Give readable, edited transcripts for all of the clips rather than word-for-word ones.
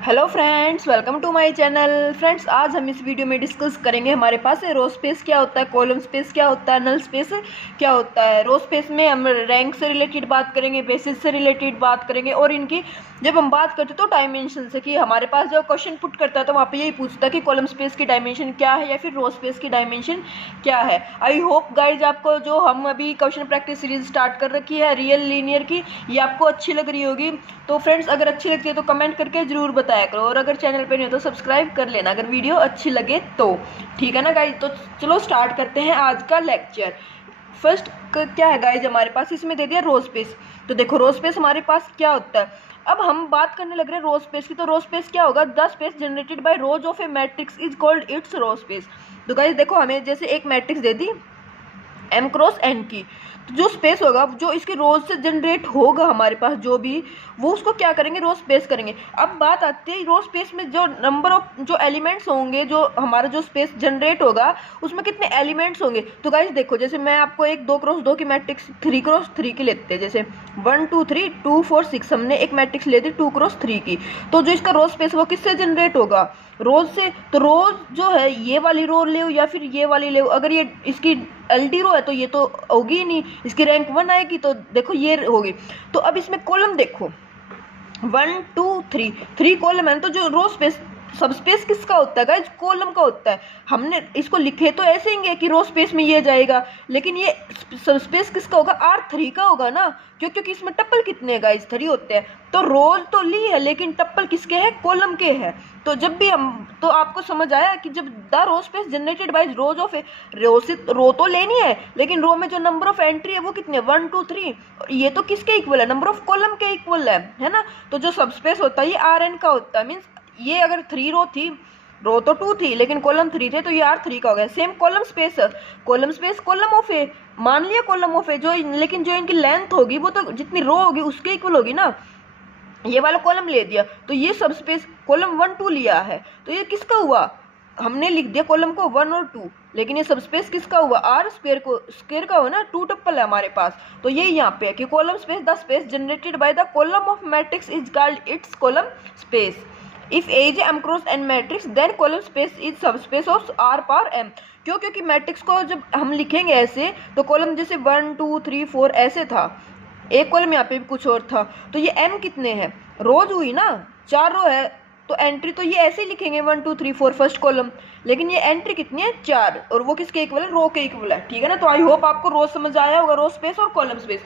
Hello friends, welcome to my channel. Friends, आज हम इस वीडियो में डिस्कस करेंगे हमारे पास रो स्पेस क्या होता है, कॉलम स्पेस क्या होता है, नल स्पेस क्या होता है। रो स्पेस में हम रैंक से रिलेटेड बात करेंगे, बेसिस से रिलेटेड बात करेंगे, और इनकी जब हम बात करते तो डायमेंशन से, कि हमारे पास जो क्वेश्चन पुट करता है तो वहाँ पे यही पूछता है कि कॉलम स्पेस की डायमेंशन क्या है या फिर रो स्पेस की डायमेंशन क्या है। आई होप गाइज आपको जो हम अभी क्वेश्चन प्रैक्टिस सीरीज स्टार्ट कर रखी है रियल लीनियर की, ये आपको अच्छी लग रही होगी। तो फ्रेंड्स, अगर अच्छी लगती है तो कमेंट करके जरूर बताया करो, और अगर चैनल पे नहीं हो तो सब्सक्राइब कर लेना अगर वीडियो अच्छी लगे तो। ठीक है ना गाइज, तो चलो स्टार्ट करते हैं आज का लेक्चर। फर्स्ट क्या है गाइज, हमारे पास इसमें दे दिया रो स्पेस। तो देखो रो स्पेस हमारे पास क्या होता है। अब हम बात करने लग रहे हैं रो स्पेस की। तो रो स्पेस क्या होगा, the space generated by rows of a matrix is called its row space. तो गाइज देखो, हमें जैसे एक मैट्रिक्स दे दी एम क्रॉस एन की, तो जो स्पेस होगा जो इसके रोज से जनरेट होगा हमारे पास जो भी, वो उसको क्या करेंगे, रो स्पेस करेंगे। अब बात आती है रो स्पेस में जो नंबर ऑफ जो एलिमेंट्स होंगे, जो हमारा जो स्पेस जनरेट होगा उसमें कितने एलिमेंट्स होंगे। तो गाइस देखो, जैसे मैं आपको एक 2x2 की मैट्रिक्स 3x3 की लेते हैं, जैसे 1 2 3 2 4 6 हमने एक मैट्रिक्स ले दी 2x3 की। तो जो इसका रो स्पेस वो किससे जनरेट होगा, रोज से। तो रोज जो है ये वाली रो ले या फिर ये वाली ले, अगर ये इसकी एल्टी रो है तो ये तो होगी ही नहीं, इसकी रैंक 1 आएगी, तो देखो ये होगी। तो अब इसमें कॉलम देखो 1 2 3 3 कॉलम है, तो जो रो स्पेस सब स्पेस किसका होता है गाइज, कॉलम का होता है। हमने इसको लिखे तो ऐसे ही कि रो स्पेस में ये जाएगा, लेकिन ये सब स्पेस किसका होगा, R3 का होगा ना, क्योंकि इसमें टप्पल कितने हैं गाइज, 3 होते हैं। तो रोज तो ली है लेकिन टप्पल किसके हैं, कॉलम के हैं। तो जब भी हम, तो आपको समझ आया कि जब the row space generated by rows of A row से, रो तो लेनी है लेकिन रो में जो नंबर ऑफ एंट्री है वो कितने, 1 2 3, ये तो किसके इक्वल है, नंबर ऑफ कॉलम के इक्वल है ना। तो जो सब स्पेस होता है ये Rn का होता है। मीन्स ये अगर 3 रो थी, रो तो 2 थी लेकिन कॉलम 3 थे, तो ये R3 का हो गया। Same column space column of A, मान लिया कॉलम ऑफ ए जो, लेकिन जो इनकी लेंथ होगी वो तो जितनी रो होगी उसके इक्वल होगी ना। ये वाला कॉलम ले दिया तो ये सब स्पेस कॉलम 1 2 लिया है, तो ये किसका हुआ, हमने लिख दिया कॉलम को 1 और 2, लेकिन ये सब स्पेस किसका हुआ, आर स्क्वायर का हुआ ना, 2 टप्पल है हमारे पास। तो ये यहाँ पे है कि column space the space generated by the column of matrix is called its column space. If A is m cross N matrix then column space is subspace of R power m. क्यों, क्योंकि matrix को जब हम लिखेंगे ऐसे तो column जैसे 1 2 3 4 ऐसे था, एक कॉलम यहाँ पे भी कुछ और था, तो ये एम कितने हैं, रोज हुई ना, 4 रो है, तो एंट्री तो ये ऐसे ही लिखेंगे 1 2 3 4 फर्स्ट कॉलम, लेकिन ये एंट्री कितनी है, 4, और वो किसके इक्वल है, रो के इक्वल है। ठीक है ना। तो आई होप आपको रो समझ आया होगा, रो स्पेस और कॉलम स्पेस।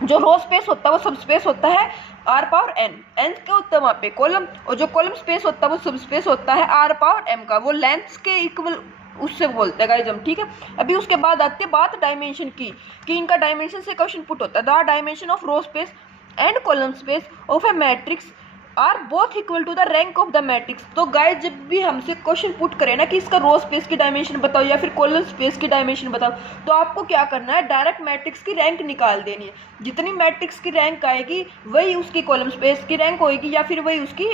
जो रो स्पेस होता है वो सब स्पेस होता है आर पावर एन, एन क्या होता है वहाँ पे कॉलम, और जो कॉलम स्पेस होता है वो सब स्पेस होता है आर पावर एम का, वो लेंथ के इक्वल उससे बोलते हैं गाइस हम। ठीक है, अभी उसके बाद आते हैं बात डायमेंशन की, कि इनका डायमेंशन से क्वेश्चन पुट होता है। The dimension of row space and column space of a matrix are both equal to the rank of the matrix. तो गाइस जब भी हमसे क्वेश्चन पुट करें ना कि इसका रो स्पेस की डायमेंशन बताओ या फिर कॉलम स्पेस की डायमेंशन बताओ, तो आपको क्या करना है, डायरेक्ट मैट्रिक्स की रैंक निकाल देनी है। जितनी मैट्रिक्स की रैंक आएगी वही उसकी कॉलम स्पेस की रैंक होगी, या फिर वही उसकी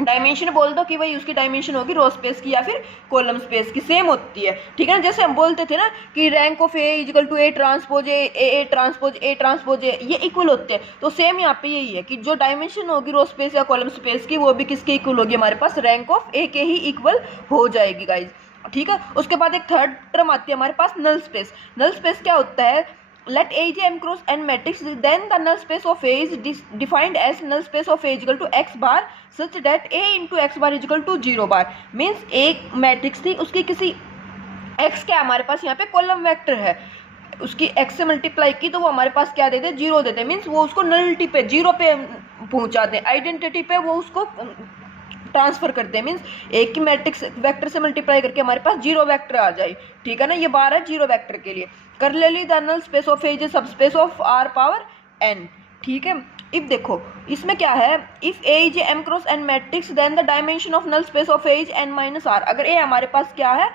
डायमेंशन बोल दो कि वही उसकी डायमेंशन होगी रो स्पेस की या फिर कॉलम स्पेस की, सेम होती है। ठीक है ना, जैसे हम बोलते थे ना कि rank of A equal to A transpose A transpose A, ये इक्वल होते हैं। तो सेम यहाँ पे यही है कि जो डायमेंशन होगी रो स्पेस या कॉलम स्पेस की वो भी किसके इक्वल होगी, हमारे पास रैंक ऑफ ए के ही इक्वल हो जाएगी गाइज। ठीक है, उसके बाद एक थर्ड टर्म आती है हमारे पास नल स्पेस। नल स्पेस क्या होता है, let A is M cross N matrix, then the null space of A is defined as null space of A is equal to x bar such that A into x bar is equal to 0 bar। Means एक matrix थी, उसकी किसी x क्या हमारे पास यहाँ पे column vector है, उसकी x से मल्टीप्लाई की तो वो हमारे पास क्या देते, 0 देते। मीन्स वो उसको नलिटी पे 0 पे पहुँचाते हैं, आइडेंटिटी पे वो उसको ट्रांसफर करते हैं। मीन्स एक की मैट्रिक्स वेक्टर से मल्टीप्लाई करके हमारे पास 0 वेक्टर आ जाए। ठीक है ना, ये बार है 0 वेक्टर के लिए। कर ले ली the null space of A is subspace of R power n. ठीक है, इफ देखो इसमें क्या है, if A is m cross N matrix then the dimension of null space of A is n minus r. अगर A हमारे पास क्या है,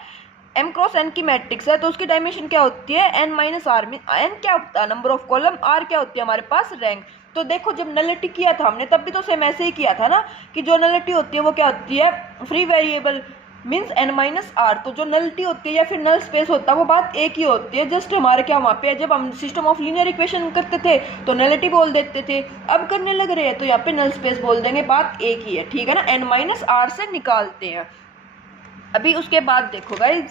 एम क्रॉस एन की मैट्रिक्स है, तो उसकी डायमेंशन क्या होती है, एन माइनस आर। एन क्या होता है, नंबर ऑफ कॉलम, आर क्या होती है हमारे पास, रैंक। तो देखो जब नलिटी किया था हमने तब भी तो सेम ऐसे ही किया था ना, कि जो नलिटी होती है वो क्या होती है, free variable means n minus R. तो जो नलिटी होती है या फिर नल स्पेस होता है वो बात एक ही होती है। जस्ट हमारे क्या वहाँ पे जब हम सिस्टम ऑफ लीनियर इक्वेशन करते थे तो नलिटी बोल देते थे, अब करने लग रहे हैं तो यहाँ पे नल स्पेस बोल देंगे, बात एक ही है, ठीक है ना। n माइनस आर से निकालते हैं। अभी उसके बाद देखो गाइज,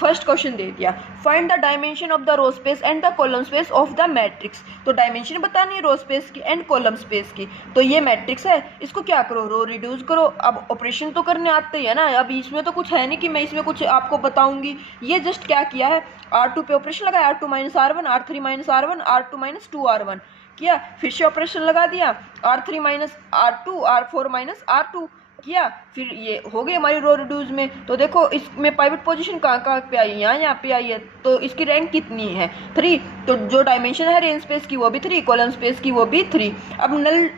फर्स्ट क्वेश्चन दे दिया, find the dimension of the row space and the column space of the matrix. तो डायमेंशन बतानी है रो स्पेस की एंड कॉलम स्पेस की। तो ये मैट्रिक्स है, इसको क्या करो, रो रिड्यूस करो। अब ऑपरेशन तो करने आते ही है ना, अब इसमें तो कुछ है नहीं कि मैं इसमें कुछ आपको बताऊंगी। ये जस्ट क्या किया है, R2 पे ऑपरेशन लगाया, R2 minus R1, R3 minus R1, R2 minus 2R1 किया, फिर से ऑपरेशन लगा दिया, R3 minus R2, R4 minus R2 किया, फिर ये हो गई हमारी रो रिड्यूस में। तो देखो इसमें पाइवट पोजीशन कहाँ पे आई है, यहाँ पे आई है। तो इसकी रैंक कितनी है, 3। तो जो डायमेंशन है रेंज स्पेस की वो भी 3, कॉलम स्पेस की वो भी 3। अब नल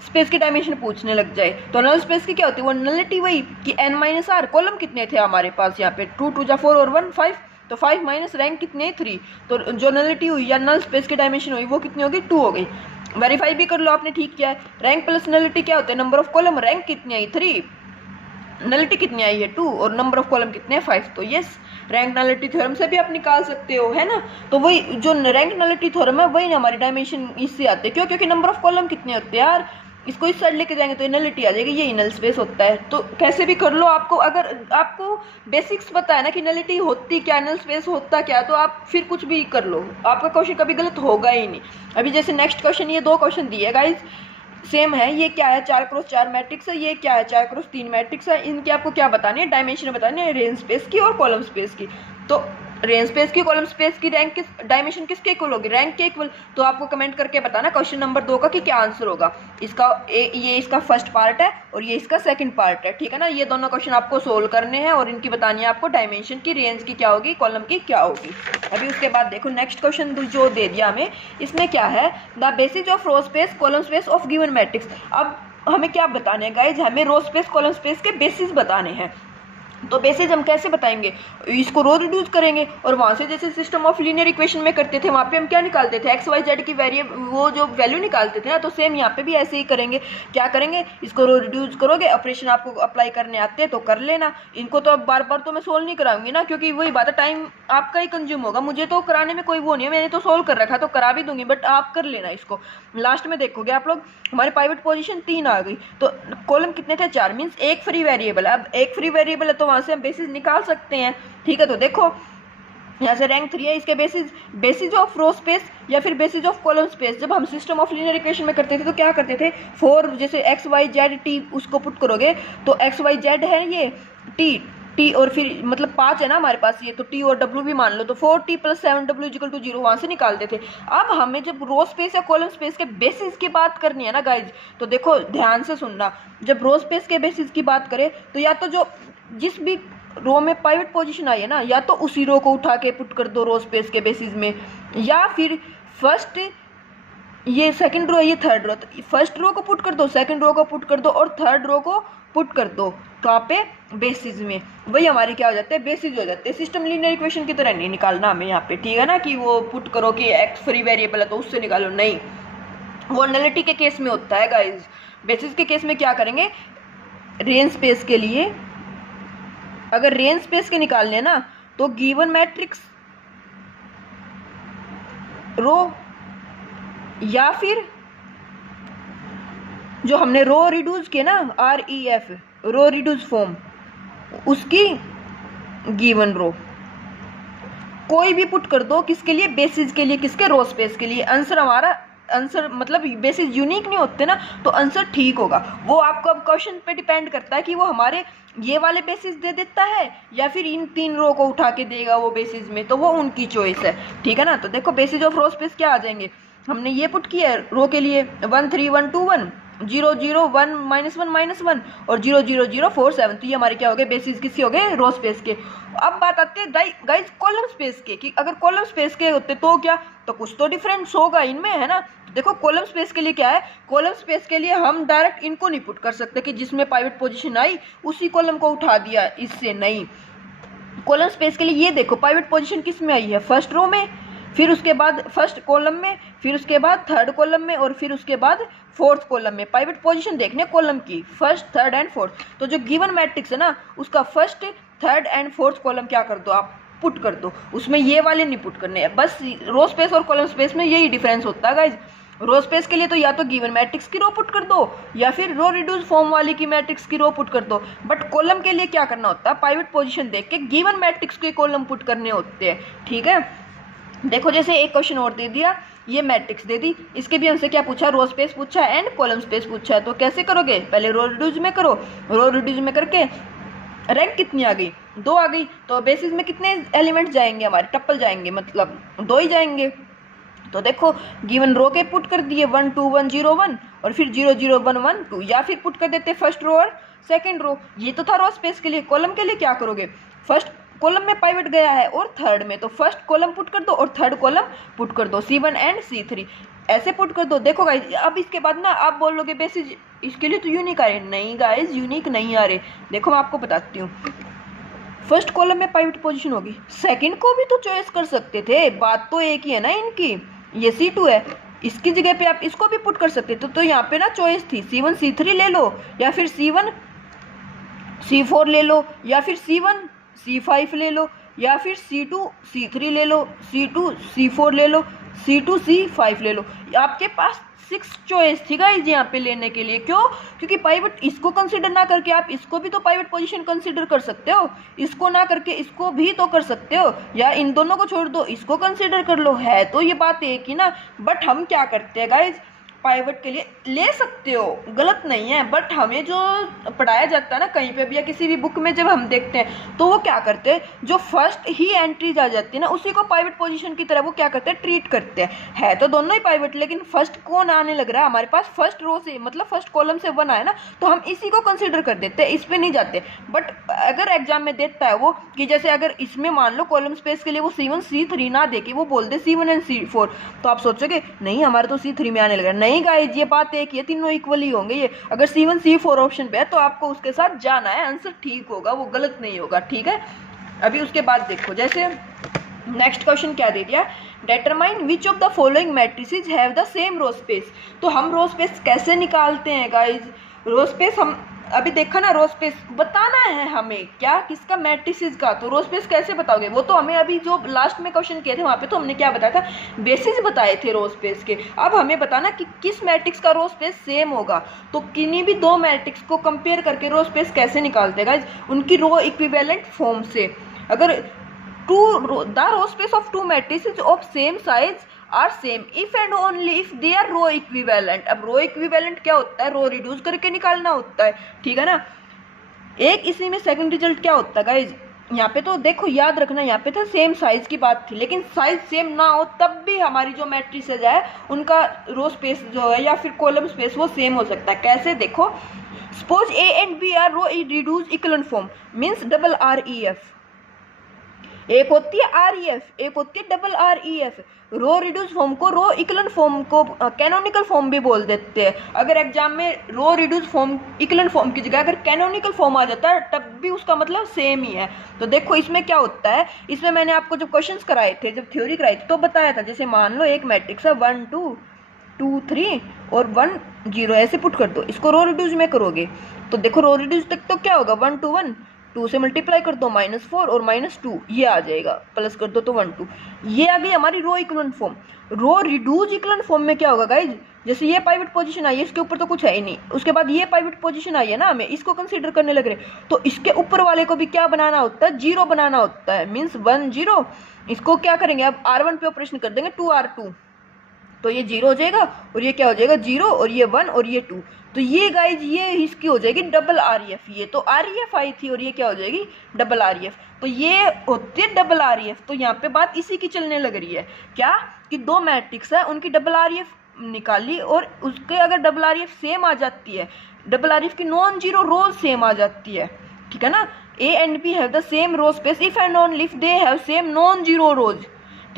स्पेस की डायमेंशन पूछने लग जाए तो नल स्पेस की क्या होती है, वो नलिटी वही कि n माइनस आर, कॉलम कितने थे हमारे पास यहाँ पे 2 2 4 और 1 5, तो 5 माइनस रैंक कितने 3। तो जो नलिटी हुई या नल स्पेस की डायमेंशन हुई वो कितनी होगी, 2 हो गई। वेरीफाई भी कर लो आपने, ठीक किया है। रैंक प्लस नलिटी क्या होता है, नंबर ऑफ कॉलम, रैंक कितनी आई 3, नलिटी कितनी आई है 2 और नंबर ऑफ कॉलम कितने हैं 5। तो यस, रैंक नलिटी थ्योरम से भी आप निकाल सकते हो, है ना। तो वही जो रैंक नलिटी थ्योरम है वही हमारी डायमेंशन इससे आते हैं। क्यों, क्योंकि नंबर ऑफ कॉलम कितने होते हैं यार, इसको इस साइड लेके जाएंगे तो नलिटी आ जाएगी, यही नल स्पेस होता है। तो कैसे भी कर लो, आपको अगर आपको बेसिक्स पता है ना कि नलिटी होती क्या, नल स्पेस होता क्या, तो आप फिर कुछ भी कर लो, आपका क्वेश्चन कभी गलत होगा ही नहीं। अभी जैसे नेक्स्ट क्वेश्चन, ये 2 क्वेश्चन दिए गाइज, सेम है। ये क्या है, 4x4 मैट्रिक्स है, ये क्या है 4x3 मैट्रिक्स है। इनकी आपको क्या बतानी है, डायमेंशन बतानी है रेंज स्पेस की और कॉलम स्पेस की। तो रेंज स्पेस की, कॉलम स्पेस की रैंक किस, डायमेंशन किसके इक्वल होगी, रैंक के इक्वल। तो आपको कमेंट करके बताना क्वेश्चन नंबर 2 का कि क्या आंसर होगा। इसका ये इसका फर्स्ट पार्ट है और ये इसका सेकंड पार्ट है, ठीक है ना। ये दोनों क्वेश्चन आपको सोल्व करने हैं और इनकी बतानी है आपको डायमेंशन की, रेंज की क्या होगी, कॉलम की क्या होगी। अभी उसके बाद देखो नेक्स्ट क्वेश्चन जो दे दिया हमें, इसमें क्या है, the basis of row space column space of given matrix. अब हमें क्या बताने हैं गाइज, हमें रो स्पेस कॉलम स्पेस के बेसिस बताने हैं। तो बेसिस हम कैसे बताएंगे, इसको रो रिड्यूस करेंगे और वहाँ से जैसे सिस्टम ऑफ लीनियर इक्वेशन में करते थे, वहाँ पे हम क्या निकालते थे, एक्स वाई जेड की वो जो वैल्यू निकालते थे ना, तो सेम यहाँ पे भी ऐसे ही करेंगे। क्या करेंगे, इसको रो रिड्यूस करोगे, ऑपरेशन आपको अप्लाई करने आते हैं तो कर लेना। इनको तो अब बार बार तो मैं सोल्व नहीं कराऊंगी ना, क्योंकि वही बात है, टाइम आपका ही कंज्यूम होगा, मुझे तो कराने में कोई वो नहीं है, मैंने तो सोल्व कर रखा तो करा भी दूंगी, बट आप कर लेना इसको। लास्ट में देखोगे आप लोग, हमारे पाइवट पोजीशन 3 आ गई, तो कॉलम कितने थे 4, मीन्स एक फ्री वेरिएबल है। अब एक फ्री वेरिएबल है तो वहाँ से हम बेसिस निकाल सकते हैं, ठीक है। तो देखो यहाँ से रैंक 3 है, इसके बेसिस ऑफ रो स्पेस या फिर बेसिस ऑफ कॉलम स्पेस। जब हम सिस्टम ऑफ लीनियर इक्वेशन में करते थे तो क्या करते थे, 4 जैसे एक्स वाई जेड टी उसको पुट करोगे तो एक्स वाई जेड है ये टी और फिर मतलब 5 है ना हमारे पास ये, तो टी और डब्ल्यू भी मान लो, तो 4t + 7w = 0 वहाँ से निकालते थे। अब हमें जब रो स्पेस या कॉलम स्पेस के बेसिस की बात करनी है ना गाइज, तो देखो ध्यान से सुनना, जब रो स्पेस के बेसिस की बात करें तो या तो जो जिस भी रो में पाइवट पोजीशन आई है ना, या तो उसी रो को उठा के पुट कर दो रो स्पेस के बेसिस में, या फिर फर्स्ट ये सेकंड रो है, ये थर्ड रो, तो फर्स्ट रो को पुट कर दो, सेकंड रो को पुट कर दो और थर्ड रो को पुट कर दो कहाँ पे, बेसिस में। वही हमारी क्या हो जाते हैं, बेसिस हो जाते हैं। सिस्टम लीनियर इक्वेशन की तरह नहीं निकालना हमें यहाँ पे, ठीक है ना, कि वो पुट करो कि एक्स फ्री वेरिएबल है तो उससे निकालो, नहीं, वो नलिटी के केस में होता है गाइज। बेसिस के केस में क्या करेंगे, रेंज स्पेस के लिए अगर रेंज स्पेस के निकालने ना, तो गिवन मैट्रिक्स रो या फिर जो हमने रो रिड्यूस किया ना, REF रो रिड्यूस फॉर्म, उसकी गिवन रो कोई भी पुट कर दो, किसके लिए, बेसिस के लिए, किसके, रो स्पेस के लिए। आंसर हमारा आंसर मतलब बेसिस यूनिक नहीं होते ना, तो आंसर ठीक होगा। वो आपको अब क्वेश्चन पे डिपेंड करता है कि वो हमारे ये वाले बेसिस दे देता है या फिर इन 3 रो को उठा के देगा वो बेसिस में, तो वो उनकी चॉइस है, ठीक है ना। तो देखो बेसिस ऑफ रो स्पेस क्या आ जाएंगे, हमने ये पुट किया है रो के लिए 1 3 1 2 1 0 0 1 -1 -1 और 0 0 0 4 7, तो ये हमारे क्या हो गए, बेसिस किसके हो गए, रो स्पेस के। अब बात आती है गाइज कॉलम स्पेस के, कि अगर कॉलम स्पेस के होते तो क्या, तो कुछ तो डिफरेंस होगा इनमें, है ना। तो देखो कॉलम स्पेस के लिए क्या है, कॉलम स्पेस के लिए हम डायरेक्ट इनको नहीं पुट कर सकते कि जिसमें पाइवट पोजीशन आई उसी कॉलम को उठा दिया, इससे नहीं। कॉलम स्पेस के लिए ये देखो पाइवट पोजीशन किस में आई है, फर्स्ट रो में, फिर उसके बाद फर्स्ट कॉलम में, फिर उसके बाद थर्ड कॉलम में, और फिर उसके बाद फोर्थ कॉलम में पाइवट पोजीशन देखने कॉलम की, फर्स्ट, थर्ड एंड फोर्थ। तो जो गिवन मैट्रिक्स है ना, उसका first, third and fourth column क्या कर दो आप, पुट कर दो। उसमें ये वाले नहीं पुट करने हैं, बस रो स्पेस और कॉलम स्पेस में यही डिफरेंस होता है गाइज। रो स्पेस के लिए तो या तो गिवन मैट्रिक्स की रो पुट कर दो, या फिर रो रिड्यूस फॉर्म वाली की मैट्रिक्स की रो पुट कर दो। बट कॉलम के लिए क्या करना होता है, पाइवट पोजीशन देख के गिवन मैट्रिक्स के कॉलम पुट करने होते हैं, ठीक है। देखो जैसे एक क्वेश्चन और दे दिया, ये मैट्रिक्स दे दी, इसके भी हमसे क्या पूछा, रो स्पेस पूछा एंड कॉलम स्पेस पूछा है। तो कैसे करोगे, पहले रो रिड्यूस में करो, रो रिड्यूस में करके रैंक कितनी आ गई, 2 आ गई। तो बेसिस में कितने एलिमेंट्स जाएंगे हमारे, टप्पल जाएंगे, मतलब 2 ही जाएंगे। तो देखो गिवन रो के पुट कर दिए 1 2 1 0 1, और फिर 0 0 1 1 2, या फिर पुट कर देते फर्स्ट रो और सेकंड रो। ये तो था रो स्पेस के लिए। कॉलम के लिए क्या करोगे, फर्स्ट कॉलम में पाइवट गया है और थर्ड में, तो फर्स्ट कॉलम पुट कर दो और थर्ड कॉलम पुट कर दो, C1 एंड C3 ऐसे पुट कर दो। देखो गाइज अब इसके बाद ना आप बोलोगे बेसिस इसके लिए तो यूनिक आ रहे, नहीं गाइज यूनिक नहीं आ रहे। देखो मैं आपको बताती हूँ, फर्स्ट कॉलम में पाइवट पोजीशन होगी, सेकंड को भी तो चॉइस कर सकते थे, बात तो एक ही है ना इनकी। ये C2 है, इसकी जगह पे आप इसको भी पुट कर सकते थे। तो यहाँ पे ना चॉइस थी C1 C3 ले लो, या फिर C1 C4 ले लो, या फिर C1 C5 ले लो, या फिर C2 C3 ले लो, C2 C4 ले लो, C2 C5 ले लो। आपके पास 6 चॉइस थी गाइज यहाँ पे लेने के लिए। क्यों, क्योंकि पाइवट इसको कंसिडर ना करके आप इसको भी तो पाइवट पोजीशन कंसिडर कर सकते हो, इसको ना करके इसको भी तो कर सकते हो, या इन दोनों को छोड़ दो इसको कंसिडर कर लो। है तो ये बात एक ही ना। बट हम क्या करते हैं गाइज, पाइवट के लिए ले सकते हो, गलत नहीं है, बट हमें जो पढ़ाया जाता है ना कहीं पे भी या किसी भी बुक में जब हम देखते हैं, तो वो क्या करते हैं, जो फर्स्ट ही एंट्रीज आ जाती है ना उसी को पाइवट पोजीशन की तरह वो क्या करते हैं, ट्रीट करते हैं। है तो दोनों ही पाइवट, लेकिन फर्स्ट कौन आने लग रहा है हमारे पास, फर्स्ट रो से, मतलब फर्स्ट कॉलम से 1 आया ना, तो हम इसी को कंसिडर कर देते हैं, इस पर नहीं जाते। बट अगर एग्जाम में देता है वो कि जैसे अगर इसमें मान लो कॉलम स्पेस के लिए वो C1 C3 ना दे के वो बोल दे C1 एंड C4, तो आप सोचोगे नहीं हमारे तो C3 में आने लग रहा है। नहीं गाइज ये बात एक ही है, तीनों इक्वली होंगे। ये अगर C1 C4 ऑप्शन पे है तो आपको उसके साथ जाना है, आंसर ठीक होगा, वो गलत नहीं होगा, ठीक है। अभी उसके बाद देखो जैसे नेक्स्ट क्वेश्चन क्या दे दिया, determine which of the following matrices have the same row space. तो हम रो स्पेस कैसे निकालते हैं गाइज, रो स्पेस हम अभी देखा ना, रो स्पेस बताना है हमें क्या, किसका, मैट्रिसेस का। तो रो स्पेस कैसे बताओगे, वो तो हमें अभी जो लास्ट में क्वेश्चन किए थे वहाँ पे तो हमने क्या बताया था, बेसिस बताए थे रो स्पेस के। अब हमें बताना कि किस मैट्रिक्स का रो स्पेस सेम होगा। तो किन्हीं भी 2 मैट्रिक्स को कंपेयर करके रो स्पेस कैसे निकालते हैं गाइज, उनकी रो इक्विवेलेंट फॉर्म से। अगर the row space of 2 matrices of same size are same if and only if they are row equivalent। अब रो इक्विवेलेंट क्या होता है, रो रिड्यूस करके निकालना होता है, ठीक है ना। एक इसी में सेकंड रिजल्ट क्या होता है गाइज, यहाँ पे तो देखो याद रखना, यहाँ पे था सेम साइज की बात थी, लेकिन साइज सेम ना हो तब भी हमारी जो मैट्रिसेस है उनका रो स्पेस जो है या फिर कॉलम स्पेस वो सेम हो सकता है। कैसे देखो, suppose A and B are row reduce equivalent form, means RREF। एक होती है REF, एक होती है RREF। रो रिड्यूस फॉर्म को रो इक्विवेलेंट फॉर्म को कैनोनिकल फॉर्म भी बोल देते हैं। अगर एग्जाम में row reduce form equivalent form की जगह अगर कैनोनिकल फॉर्म आ जाता है तब भी उसका मतलब सेम ही है। तो देखो इसमें क्या होता है, इसमें मैंने आपको जब क्वेश्चंस कराए थे, जब थ्योरी कराई थी तो बताया था, जैसे मान लो एक मैट्रिक्स है 1 2 2 3 और 1 0 ऐसे पुट कर दो, इसको रो रिड्यूस में करोगे तो देखो रो रिड्यूस तक तो क्या होगा, 1 2 1, 2 से मल्टीप्लाई कर दो -4 और -2 ये आ जाएगा, प्लस कर दो तो 1 2, ये आ गई हमारी row equivalent form. Row reduce equivalent form में क्या होगा गाइज, जैसे ये पाइवट पोजीशन आई है, इसके ऊपर तो कुछ है ही नहीं, उसके बाद ये पाइवट पोजीशन आई है ना, हमें इसको कंसीडर करने लग रहे, तो इसके ऊपर वाले को भी क्या बनाना होता है, 0 बनाना होता है, मीन्स 1 0। इसको क्या करेंगे, अब R1 पे ऑपरेशन कर देंगे 2 R2, तो ये 0 हो जाएगा और ये क्या हो जाएगा 0 और ये 1 और ये 2, तो ये गाइज ये इसकी हो जाएगी RREF। ये तो REF आई थी और ये क्या हो जाएगी RREF, तो ये होती है RREF। तो यहाँ पे बात इसी की चलने लग रही है क्या, कि 2 मैट्रिक्स है उनकी RREF निकाली और उसके अगर RREF सेम आ जाती है, RREF की नॉन जीरो रो सेम आ जाती है, ठीक है ना। A and B have the same row space if and only if they have same non zero rows,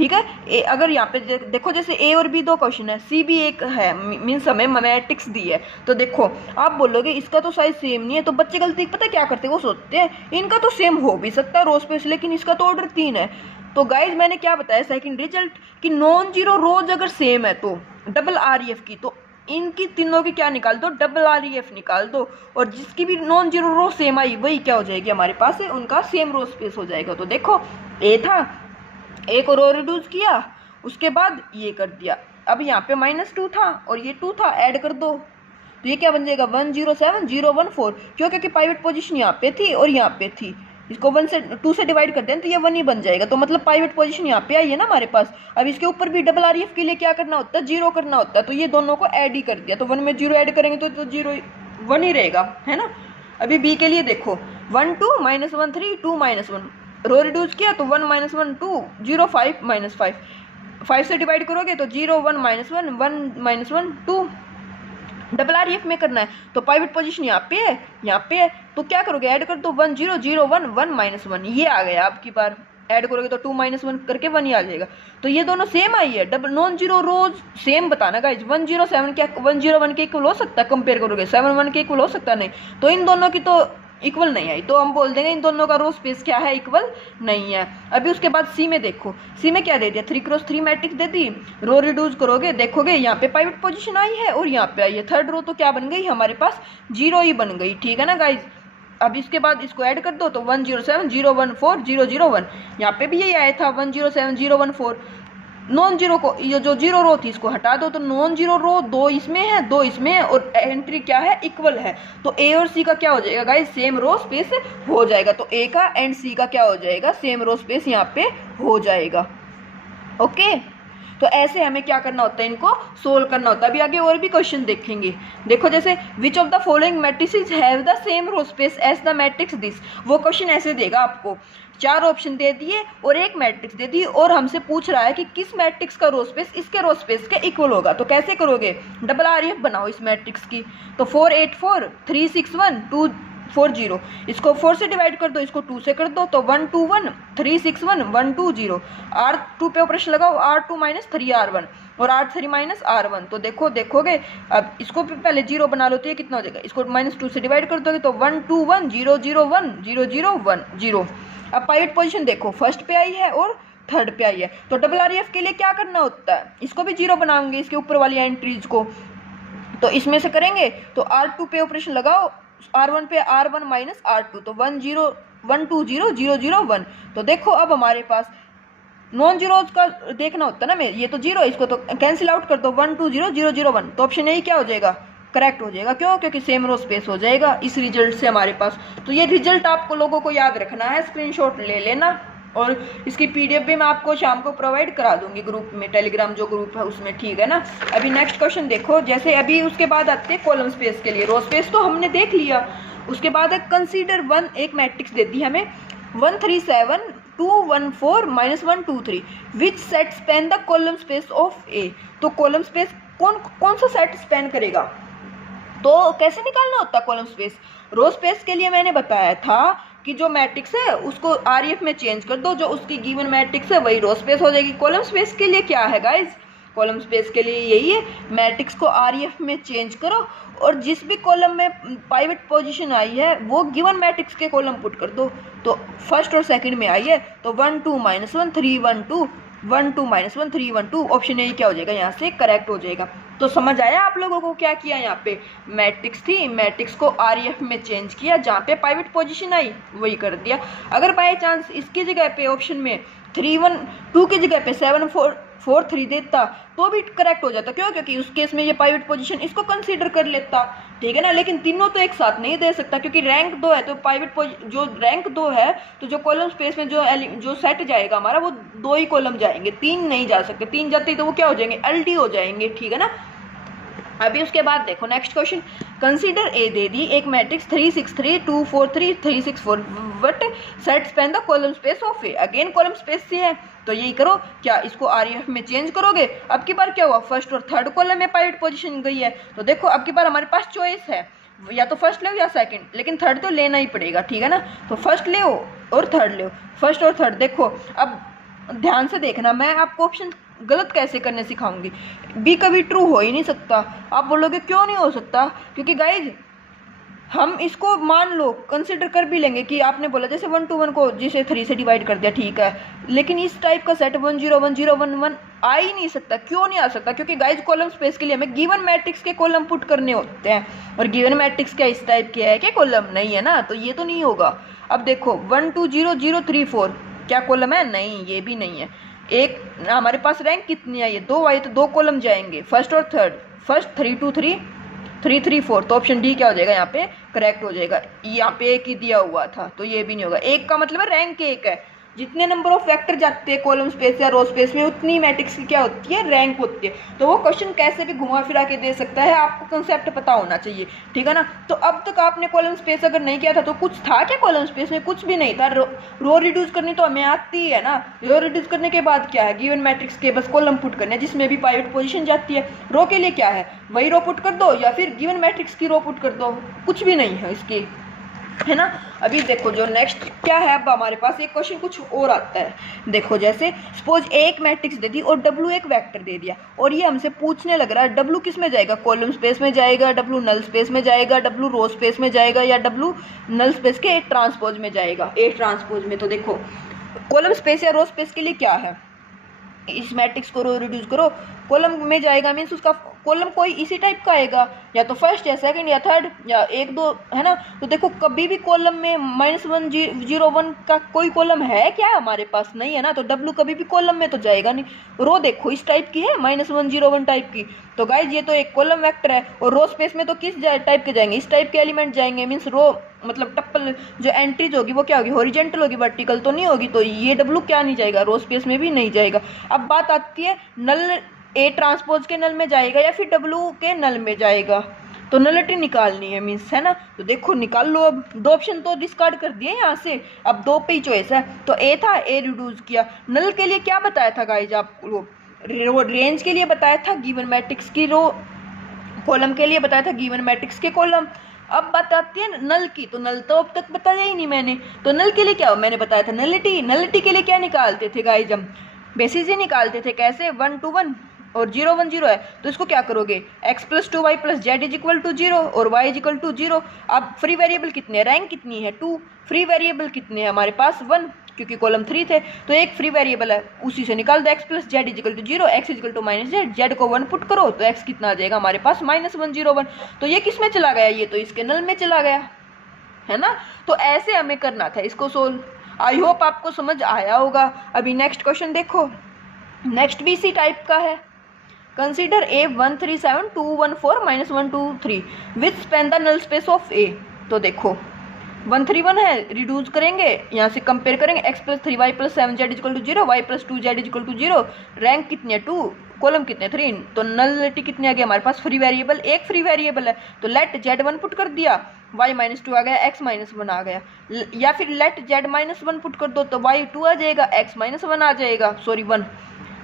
ठीक है। अगर यहाँ पे देखो जैसे ए और बी दो क्वेश्चन है, सी भी एक है, मीन्स हमें मैट्रिक्स दी है। तो देखो आप बोलोगे इसका तो साइज सेम नहीं है, तो बच्चे गलती पता क्या करते हैं, वो सोचते हैं इनका तो सेम हो भी सकता है रो स्पेस, लेकिन इसका तो ऑर्डर 3 है। तो गाइज मैंने क्या बताया सेकंड रिजल्ट कि नॉन जीरो रोज अगर सेम है तो डबल REF की, तो इनकी तीनों की क्या निकाल दो, डबल REF निकाल दो, और जिसकी भी नॉन जीरो रो सेम आई वही क्या हो जाएगी हमारे पास है, उनका सेम रो स्पेस हो जाएगा। तो देखो ए था, ए को रो रिड्यूस किया, उसके बाद ये कर दिया, अब यहाँ पे -2 था और ये 2 था, ऐड कर दो, तो ये क्या बन जाएगा 107 014। क्यों, क्योंकि पाइवट पोजीशन यहाँ पे थी और यहाँ पे थी, इसको 2 से डिवाइड कर दें तो ये 1 ही बन जाएगा। तो मतलब पाइवट पोजीशन यहाँ पे आई है ना हमारे पास। अब इसके ऊपर भी डबल REF के लिए क्या करना होता है, 0 करना होता है, तो ये दोनों को ऐड ही कर दिया, तो 1 में 0 ऐड करेंगे तो 0 1 ही रहेगा, है ना। अभी बी के लिए देखो 1 2 -1 3 2 -1, रो रिड्यूस किया तो 1 -1 2 0 5 -5, 5 से डिवाइड करोगे तो 0 1 -1 1 -1 2, डबल REF में करना है तो पाइवट पोजीशन यहाँ पे है, यहाँ पे है, तो क्या करोगे ऐड कर दो 1 0 0 1 1 -1, ये आ गया। आपकी बार ऐड करोगे तो 2 -1 करके 1 ही आ जाएगा। तो ये दोनों सेम आई है, डबल नॉन जीरो रोज सेम बताना गाइज। 107 क्या 101 के इक्वल हो सकता है, कंपेयर करोगे 71 के इक्वल हो सकता है, नहीं, तो इन दोनों की तो इक्वल नहीं आई, तो हम बोल देंगे इन दोनों का रो स्पेस क्या है, इक्वल नहीं है। अभी उसके बाद सी में देखो, सी में क्या दे दिया 3x3 मैट्रिक्स दे दी, रो रिड्यूस करोगे देखोगे यहाँ पे पाइवट पोजीशन आई है और यहाँ पे आई है, थर्ड रो तो क्या बन गई हमारे पास 0 ही बन गई, ठीक है ना गाइज। अब इसके बाद इसको ऐड कर दो तो 107 014 001, यहाँ पे भी यही आया था 107 014। नॉन जीरो को, ये जो जीरो रो थी इसको हटा दो, तो नॉन जीरो रो 2 इसमें है 2 इसमें है, और एंट्री क्या है, इक्वल है, तो ए और सी का क्या हो जाएगा गाइस, सेम रो स्पेस हो जाएगा। तो ए का एंड सी का क्या हो जाएगा, सेम रो स्पेस यहाँ पे हो जाएगा। ओके, तो ऐसे हमें क्या करना होता है, इनको सोल्व करना होता है। अभी आगे और भी क्वेश्चन देखेंगे। देखो जैसे which of the following matrices have the same row space as the matrix this, वो क्वेश्चन ऐसे देगा आपको, 4 ऑप्शन दे दिए और एक मैट्रिक्स दे दी, और हमसे पूछ रहा है कि किस मैट्रिक्स का रो स्पेस इसके रो स्पेस के इक्वल होगा। तो कैसे करोगे, डबल REF बनाओ इस मैट्रिक्स की, तो 4 8 4 3 6 1 2 4 0, इसको 4 से डिवाइड कर दो, इसको 2 से कर दो, तो 1 2 1 3 6 1 1 2 0, R2 पे ऑपरेशन लगाओ, R2 - 3R1 और R3 - R1। तो देखोगे अब इसको पहले 0 बना लो तो ये कितना हो जाएगा, इसको -2 से डिवाइड कर दोगे तो 1 2 1 0 0 1 0 0 1 0। अब पाइवट पोजीशन देखो फर्स्ट पे आई है और थर्ड पे आई है, तो डबल REF के लिए क्या करना होता है, इसको भी 0 बनाएंगे इसके ऊपर वाली एंट्रीज को, तो इसमें से करेंगे तो R2 पे ऑपरेशन लगाओ, R1 पे R1 - R2, तो 1 0 1 2 0 0 0 1। तो देखो अब हमारे पास नॉन जीरोज का देखना होता है ना, मैं ये तो 0, इसको तो कैंसिल आउट कर दो 1 2 0 0 0 1, तो ऑप्शन यही क्या हो जाएगा, करेक्ट हो जाएगा। क्यों, क्योंकि सेम रो स्पेस हो जाएगा इस रिजल्ट से हमारे पास। तो ये रिजल्ट आपको लोगों को याद रखना है, स्क्रीनशॉट ले लेना, और इसकी PDF भी मैं आपको शाम को प्रोवाइड करा दूंगी ग्रुप में, टेलीग्राम जो ग्रुप है उसमें, ठीक है ना। अभी नेक्स्ट क्वेश्चन देखो, जैसे अभी उसके बाद आते हैं कॉलम स्पेस के लिए। रो स्पेस तो हमने देख लिया, उसके बाद कंसीडर 1, एक मैट्रिक्स दे दी हमें 1 3 7 2 1 4 -1 2 3 which set span the column space of A. तो कॉलम स्पेस कौन सा सेट स्पैन करेगा, तो कैसे निकालना होता है कॉलम स्पेस। रो स्पेस के लिए मैंने बताया था कि जो मैट्रिक्स है उसको REF में चेंज कर दो, जो उसकी गिवन मैट्रिक्स है वही रो स्पेस हो जाएगी। कॉलम स्पेस के लिए क्या है गाइज, कॉलम स्पेस के लिए यही है, मैट्रिक्स को REF में चेंज करो और जिस भी कॉलम में पाइवट पोजीशन आई है वो गिवन मैट्रिक्स के कॉलम पुट कर दो। तो फर्स्ट और सेकंड में आई है तो 1 2 -1 3 1 2 1 2 -1 3 1 2, ऑप्शन ए क्या हो जाएगा, यहाँ से करेक्ट हो जाएगा। तो समझ आया आप लोगों को क्या किया, यहाँ पे मैट्रिक्स थी, मैट्रिक्स को REF में चेंज किया, जहाँ पे पाइवट पोजीशन आई वही कर दिया। अगर बाय चांस इसकी जगह पे ऑप्शन में 3 1 2 की जगह पे 7 4 4 3 देता तो भी करेक्ट हो जाता। क्यों, क्योंकि उस केस में ये पाइवट पोजीशन इसको कंसीडर कर लेता, ठीक है ना। लेकिन तीनों तो एक साथ नहीं दे सकता, क्योंकि रैंक 2 है, तो पाइवट जो रैंक 2 है तो जो कॉलम स्पेस में जो सेट जाएगा हमारा वो 2 ही कॉलम जाएंगे, 3 नहीं जा सकते, 3 जाते तो वो क्या हो जाएंगे, LD हो जाएंगे, ठीक है ना। अभी उसके बाद देखो नेक्स्ट क्वेश्चन, कंसीडर ए दे दी एक matrix 3 6 3 2 4 3 3 6 4 but set span the column space of A. Again column space से है तो यही करो, क्या इसको REF में चेंज करोगे। अब की बार क्या हुआ, फर्स्ट और थर्ड कॉलम में पाइवट पोजीशन गई है, तो देखो अब की बार हमारे पास चॉइस है, या तो फर्स्ट ले या सेकंड, लेकिन थर्ड तो लेना ही पड़ेगा, ठीक है ना। तो फर्स्ट ले और थर्ड ले, फर्स्ट और थर्ड। देखो अब ध्यान से देखना, मैं आपको ऑप्शन गलत कैसे करने सिखाऊंगी। बी कभी ट्रू हो ही नहीं सकता। आप बोलोगे क्यों नहीं हो सकता, क्योंकि गाइज हम इसको मान लो कंसिडर कर भी लेंगे कि आपने बोला जैसे 1 to 1 को जिसे 3 से डिवाइड कर दिया, ठीक है, लेकिन इस टाइप का सेट 1 0 1 0 1 1 आ ही नहीं सकता। क्यों नहीं आ सकता, क्योंकि गाइज कॉलम स्पेस के लिए हमें गिवन मैट्रिक्स के कॉलम पुट करने होते हैं, और गिवन मैट्रिक्स क्या इस टाइप के है कि कॉलम नहीं है ना, तो ये तो नहीं होगा। अब देखो 1 2 0 0 3 4 क्या कॉलम है, नहीं, ये भी नहीं है। एक हमारे पास रैंक कितनी है, ये 2 आई तो 2 कॉलम जाएंगे, फर्स्ट और थर्ड, फर्स्ट 3 2 3 3 3 4, तो ऑप्शन डी क्या हो जाएगा यहाँ पे, करेक्ट हो जाएगा। यहाँ पे एक ही दिया हुआ था तो ये भी नहीं होगा। एक का मतलब है रैंक एक है, जितने नंबर ऑफ वेक्टर जाते हैं कॉलम स्पेस या रो स्पेस में उतनी मैट्रिक्स की क्या होती है, रैंक होती है। तो वो क्वेश्चन कैसे भी घुमा फिरा के दे सकता है, आपको कंसेप्ट पता होना चाहिए, ठीक है ना। तो अब तक आपने कॉलम स्पेस अगर नहीं किया था तो कुछ था क्या कॉलम स्पेस में, कुछ भी नहीं था। रो रिड्यूस करनी तो हमें आती है ना, रो रिड्यूस करने के बाद क्या है, गिवन मैट्रिक्स के बस कॉलम पुट करने, जिसमें भी पाइवट पोजीशन जाती है। रो के लिए क्या है, वही रो पुट कर दो या फिर गिवन मैट्रिक्स की रो पुट कर दो, कुछ भी नहीं है इसकी, है ना। अभी देखो जो नेक्स्ट क्या है, अब हमारे पास एक क्वेश्चन कुछ और आता है। देखो जैसे सपोज एक मैट्रिक्स दे दी और W एक वेक्टर दे दिया, और ये हमसे पूछने लग रहा है W किस में जाएगा, कॉलम स्पेस में जाएगा, W नल स्पेस में जाएगा, W रो स्पेस में जाएगा, या W नल स्पेस के ए ट्रांसपोज में जाएगा, ए ट्रांसपोज में। तो देखो कॉलम स्पेस या रो स्पेस के लिए क्या है, इस मैट्रिक्स को रो रिड्यूस करो, कॉलम में जाएगा मीन्स उसका कॉलम कोई इसी टाइप का आएगा, या तो फर्स्ट या सेकंड या थर्ड या 1 2, है ना। तो देखो कभी भी कॉलम में -1 0 1 का कोई कॉलम है क्या, हमारे पास नहीं है ना, तो W कभी भी कॉलम में तो जाएगा नहीं। रो देखो इस टाइप की है, -1 0 1 टाइप की, तो गाइज ये तो एक कॉलम वेक्टर है। और रो स्पेस में तो किस टाइप के जाएंगे, इस टाइप के एलिमेंट जाएंगे, मीन्स रो मतलब टप्पल जो एंट्रीज होगी वो क्या होगी, हॉरिजेंटल होगी, वर्टिकल तो नहीं होगी। तो ये W क्या नहीं जाएगा, रो स्पेस में भी नहीं जाएगा। अब बात आती है नल ए ट्रांसपोज के नल में जाएगा या फिर W के नल में जाएगा, तो नलिटी निकालनी है मीन्स, है ना। तो देखो निकाल लो, अब 2 ऑप्शन तो डिस्कार्ड कर दिए यहाँ से, अब 2 पे ही चॉइस है। तो ए था, ए रिड्यूस किया। नल के लिए क्या बताया था गाइज आपको, रेंज के लिए बताया था गिवन मैट्रिक्स की रो, कॉलम के लिए बताया था गिवन मैट्रिक्स के कॉलम। अब बात आती है नल की, तो नल तो अब तक बताया ही नहीं मैंने। तो नल के लिए क्या मैंने बताया था, नलिटी। नलिटी के लिए क्या निकालते थे गाइज, हम बेसिस ही निकालते थे। कैसे, 1 to 1 और 0 1 0 है, तो इसको क्या करोगे, x + 2y + z = 0 और y = 0। अब फ्री वेरिएबल कितने हैं, रैंक कितनी है 2, फ्री वेरिएबल कितने हैं हमारे पास 1, क्योंकि कॉलम 3 थे, तो एक फ्री वेरिएबल है, उसी से निकाल दो। x + z = 0, x = -z, z को 1 पुट करो तो x कितना आ जाएगा हमारे पास, -1 0 1। तो ये किस में चला गया, ये तो इसके नल में चला गया, है ना। तो ऐसे हमें करना था इसको सोल्व। आई होप आपको समझ आया होगा। अभी नेक्स्ट क्वेश्चन देखो, नेक्स्ट भी इसी टाइप का है। Consider A 1 3 7 2 1 4 -1 2 3 which span the null space of A। तो देखो 1 3 1 है, रिड्यूस करेंगे, यहाँ से कंपेयर करेंगे, x + 3y + 7z = 0, y + 2z = 0, rank कितनी है 2, कॉलम कितने 3, तो नलिटी कितनी आ गई हमारे पास, फ्री वेरिएबल, एक फ्री वेरिएबल है, तो लेट z 1 पुट कर दिया, y -2 आ गया, x -1 आ गया, या फिर लेट z -1 पुट कर दो तो y 2 आ जाएगा, x -1 आ जाएगा, सॉरी 1।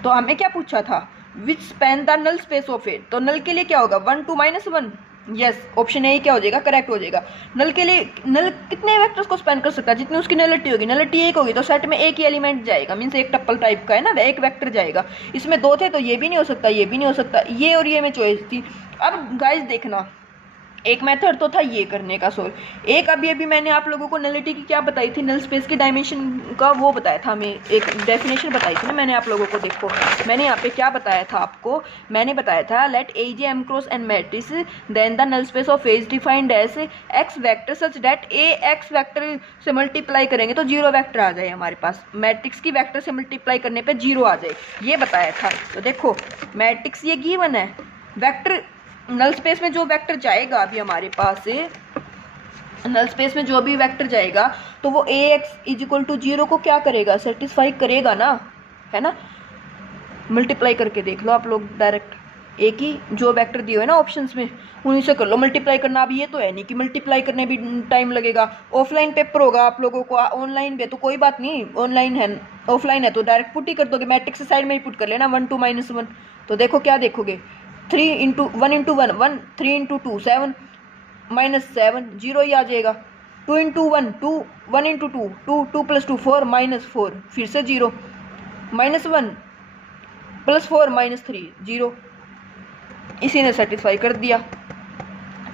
तो हमें क्या पूछा था, which span the null space of A. तो नल के लिए क्या होगा, 1 2 -1, यस, ऑप्शन ए क्या हो जाएगा, करेक्ट हो जाएगा। नल के लिए, नल कितने वेक्टर्स को स्पेन कर सकता है, जितनी उसकी नलिटी होगी, नलिटी एक होगी तो सेट में एक ही एलिमेंट जाएगा, मीन्स एक टप्पल टाइप का है ना, एक वेक्टर जाएगा। इसमें 2 थे तो ये भी नहीं हो सकता, ये भी नहीं हो सकता, ये और ये में चॉइस थी। अब गाइस देखना, एक मेथड तो था ये करने का सोल्व, एक अभी मैंने आप लोगों को नलिटी की क्या बताई थी, नल स्पेस की डायमेंशन का वो बताया था, हमें एक डेफिनेशन बताई थी ना मैंने आप लोगों को। देखो मैंने यहाँ पे क्या बताया था आपको, मैंने बताया था let A be M cross N matrix then the null space of A is defined as X vector such that A X vector से मल्टीप्लाई करेंगे तो 0 वेक्टर आ जाए हमारे पास, मैट्रिक्स की वेक्टर से मल्टीप्लाई करने पर 0 आ जाए, ये बताया था। तो देखो मैट्रिक्स ये गिवन है, वेक्टर नल स्पेस में जो वेक्टर जाएगा अभी हमारे पास से, नल स्पेस में जो भी वेक्टर जाएगा तो वो ax = 0 को क्या करेगा, सेटिस्फाई करेगा ना, है ना। मल्टीप्लाई करके देख लो आप लोग डायरेक्ट, एक ही जो वेक्टर दिए हुए ना ऑप्शंस में उन्हीं से कर लो मल्टीप्लाई करना। अब ये तो है नहीं कि मल्टीप्लाई करने भी टाइम लगेगा, ऑफलाइन पेपर होगा आप लोगों को, ऑनलाइन पे तो कोई बात नहीं, ऑनलाइन है, ऑफलाइन है तो डायरेक्ट पुट ही कर दोगे, मैट्रिक्स साइड में ही पुट कर लेना, 1 2 -1। तो देखो क्या देखोगे, 3 × 1 × 1 1, 3 × 2 7 -7, 0 ही आ जाएगा, 2 × 1 2, 1 × 2 2, 2 + 2 4 -4, फिर से 0, -1 + 4 -3 0, इसी ने सेटिस्फाई कर दिया।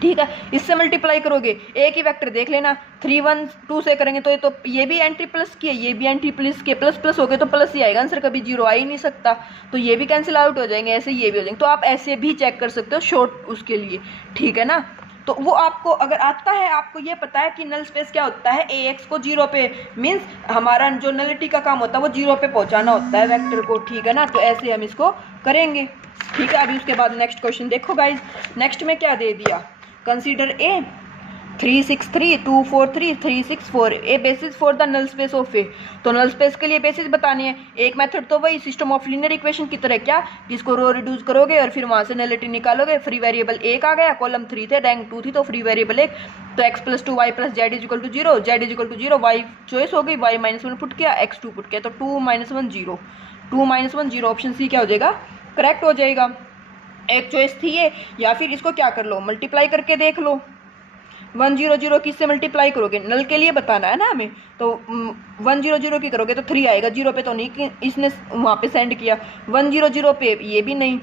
ठीक है, इससे मल्टीप्लाई करोगे, एक ही वेक्टर देख लेना, 3 1 2 से करेंगे तो ये भी एंट्री प्लस की है, ये भी एंट्री प्लस की है, प्लस प्लस हो गए तो प्लस ही आएगा आंसर, कभी जीरो आ ही नहीं सकता, तो ये भी कैंसिल आउट हो जाएंगे, ऐसे ये भी हो जाएंगे। तो आप ऐसे भी चेक कर सकते हो शॉर्ट उसके लिए, ठीक है ना। तो वो आपको अगर आता है, आपको ये पता है कि नल स्पेस क्या होता है, ax को 0 पे, मीन्स हमारा जो नलिटी का काम होता है वो 0 पे पहुंचाना होता है वेक्टर को, ठीक है ना। तो ऐसे हम इसको करेंगे, ठीक है। अभी उसके बाद नेक्स्ट क्वेश्चन देखो गाइज, नेक्स्ट में क्या दे दिया, consider A 3 6 3 2 4 3 3 6 4 A basis for the null space of A. तो नल स्पेस के लिए बेसिस बतानी है। एक मेथड तो वही सिस्टम ऑफ लीनियर इक्वेशन की तरह, क्या जिसको रो रिड्यूस करोगे और फिर वहां से नलिटी निकालोगे, फ्री वेरिएबल 1 आ गया, कॉलम 3 थे, रैंक 2 थी, तो फ्री वेरिएबल 1, तो x + 2 y + z = 0, z = 0, y choice हो गई, y -1 पुट किया, x 2 पुट किया, तो 2 - 1 0, 2 - 1 0, ऑप्शन सी क्या हो जाएगा, करेक्ट हो जाएगा। एक चॉइस थी ये, या फिर इसको क्या कर लो, मल्टीप्लाई करके देख लो। 1 0 0 किससे मल्टीप्लाई करोगे, नल के लिए बताना है ना हमें, तो 1 0 0 की करोगे तो 3 आएगा, 0 पे तो नहीं कि इसने वहाँ पे सेंड किया, 1 0 0 पे ये भी नहीं,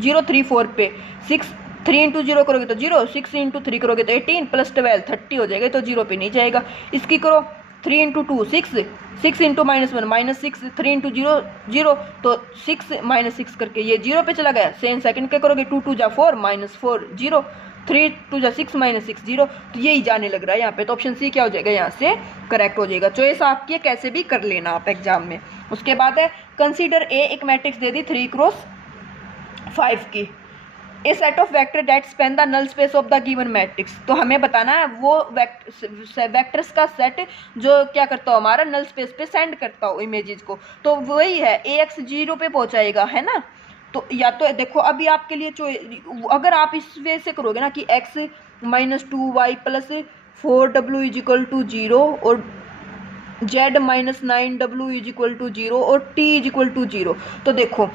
0 3 4 पे 6 3 × 0 करोगे तो 0, 6 × 3 करोगे तो 18 + 12 30 हो जाएगा, तो 0 पे नहीं जाएगा। इसकी करो 3 × 2 6, 6 × -1 -6, 3 × 0 0, तो 6 -6 करके ये 0 पे चला गया। सेकंड के करोगे 2 2 जा 4 -4 0, 3 2 जा 6 -6 0, तो यही जाने लग रहा है यहाँ पे, तो ऑप्शन सी क्या हो जाएगा, यहाँ से करेक्ट हो जाएगा। चॉइस आपकी है, कैसे भी कर लेना आप एग्जाम में। उसके बाद है कंसीडर ए, एक मैट्रिक्स दे दी 3 × 5 की, a set of vector that span the null space of the given matrix. तो हमें बताना है वो वेक्टर्स का सेट जो क्या करता हो, हमारा नल स्पेस पे सेंड करता हो इमेजेस को, तो वही है ax 0 पे पहुंचाएगा, है ना। तो या तो देखो अभी आपके लिए अगर आप इस वे से करोगे ना कि x - 2y + 4w = 0 और z - 9w = 0 और t = 0, तो देखो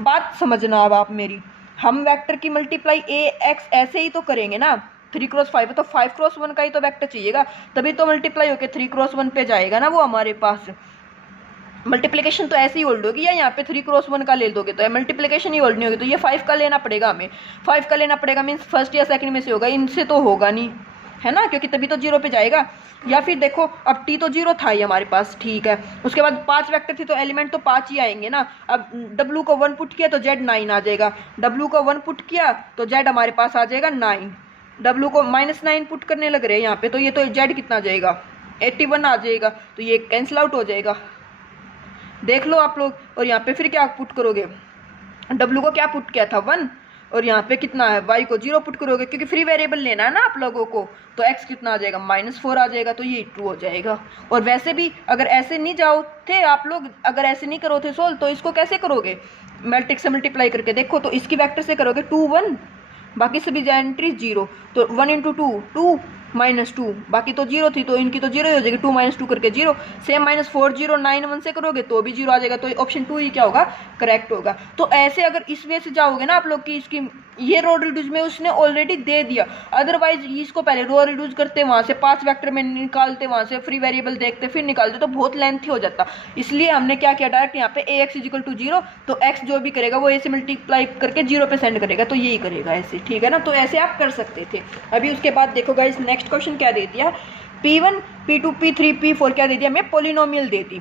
बात समझना अब आप मेरी, हम वेक्टर की मल्टीप्लाई ax ऐसे ही तो करेंगे ना, 3 × 5 है तो 5 × 1 का ही तो वेक्टर चाहिएगा, तभी तो मल्टीप्लाई होके 3 × 1 पे जाएगा ना वो हमारे पास। मल्टीप्लिकेशन तो ऐसे ही होल्ड होगी, या यहाँ पे 3 × 1 का ले दोगे तो मल्टीप्लिकेशन ही होल्ड नहीं होगी, तो ये 5 का लेना पड़ेगा हमें, 5 का लेना पड़ेगा, मीन्स फर्स्ट या सेकंड में से होगा, इनसे तो होगा नहीं, है ना, क्योंकि तभी तो 0 पे जाएगा। या फिर देखो अब t तो 0 था ही हमारे पास, ठीक है, उसके बाद 5 वेक्टर थी तो एलिमेंट तो 5 ही आएंगे ना। अब w को 1 पुट किया तो z 9 आ जाएगा, w को 1 पुट किया तो z हमारे पास आ जाएगा 9, w को -9 पुट करने लग रहे हैं यहाँ पे, तो ये तो z कितना आ जाएगा, 81 आ जाएगा, तो ये कैंसिल आउट हो जाएगा, देख लो आप लोग। और यहाँ पे फिर क्या पुट करोगे, w को क्या पुट किया था 1, और यहाँ पे कितना है, y को 0 पुट करोगे, क्योंकि फ्री वेरिएबल लेना है ना आप लोगों को, तो x कितना आ जाएगा, -4 आ जाएगा, तो ये ट्रू हो जाएगा। और वैसे भी अगर ऐसे नहीं जाओ थे आप लोग, अगर ऐसे नहीं करो थे सोल्व, तो इसको कैसे करोगे, मैट्रिक्स से मल्टीप्लाई करके देखो, तो इसकी वेक्टर से करोगे 2 1, बाकी सभी एंट्री 0, तो 1 × 2 2 -2, बाकी तो 0 थी तो इनकी तो 0 ही हो जाएगी, 2 - 2 करके 0, सेम -4 0 9 1 से करोगे तो भी 0 आ जाएगा, तो ऑप्शन 2 ही क्या होगा, करेक्ट होगा। तो ऐसे अगर इस वे से जाओगे ना आप लोग की इसकी ये रो रिड्यूस में उसने ऑलरेडी दे दिया, अदरवाइज इसको पहले रो रिड्यूस करते, वहां से 5 वेक्टर में निकालते, वहां से फ्री वेरिएबल देखते फिर निकालते, तो बहुत लेंथी हो जाता। इसलिए हमने क्या किया, डायरेक्ट यहाँ पे ax = 0, तो x जो भी करेगा वो ऐसे मल्टीप्लाई करके 0 पे सेंड करेगा, तो यही करेगा ऐसे, ठीक है ना। तो ऐसे आप कर सकते थे। अभी उसके बाद देखो गाइस नेक्स्ट क्वेश्चन क्या दे दिया, p1 p2 p3 p4 क्या दे दिया, हमें पोलिनोमियल दे दी,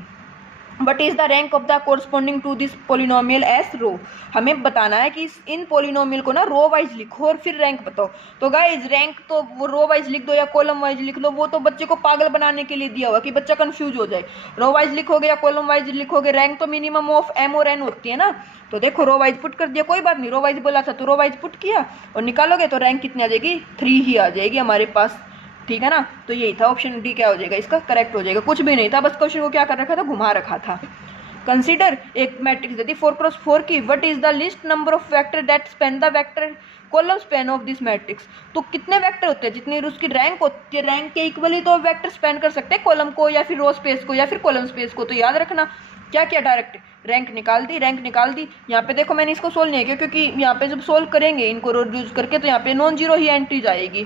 but is the rank of the corresponding to this polynomial as row. हमें बताना है कि इन पोलिनोमियल को ना रो वाइज लिखो और फिर रैंक बताओ। तो गाइज रैंक तो वो रो वाइज लिख दो या कॉलम वाइज लिख दो, वो तो बच्चे को पागल बनाने के लिए दिया हुआ कि बच्चा कंफ्यूज हो जाए। रो वाइज लिखोगे या कॉलम वाइज लिखोगे, रैंक तो मिनिमम ऑफ m और n होती है ना। तो देखो रो वाइज पुट कर दिया, कोई बात नहीं, रो वाइज बोला था तो रो वाइज पुट किया और निकालोगे तो रैंक कितनी आ जाएगी, 3 ही आ जाएगी हमारे पास, ठीक है ना। तो यही था, ऑप्शन डी क्या हो जाएगा इसका, करेक्ट हो जाएगा। कुछ भी नहीं था, बस क्वेश्चन को क्या कर रखा था, घुमा रखा था। कंसीडर एक मैट्रिक्स देती 4 × 4 की, what is the list number of vector that span the vector column span of this matrix. तो कितने वेक्टर होते हैं, जितनी उसकी रैंक होती है, रैंक के इक्वली तो वेक्टर स्पैन कर सकते हैं कॉलम को या फिर रो स्पेस को या फिर कॉलम स्पेस को। तो याद रखना क्या किया, डायरेक्ट रैंक निकाल दी, रैंक निकाल दी। यहाँ पे देखो मैंने इसको सोल्व नहीं किया क्योंकि यहाँ पे जब सोल्व करेंगे इनको रिड्यूस करके तो यहाँ पे नॉन जीरो ही एंट्रीज आएगी,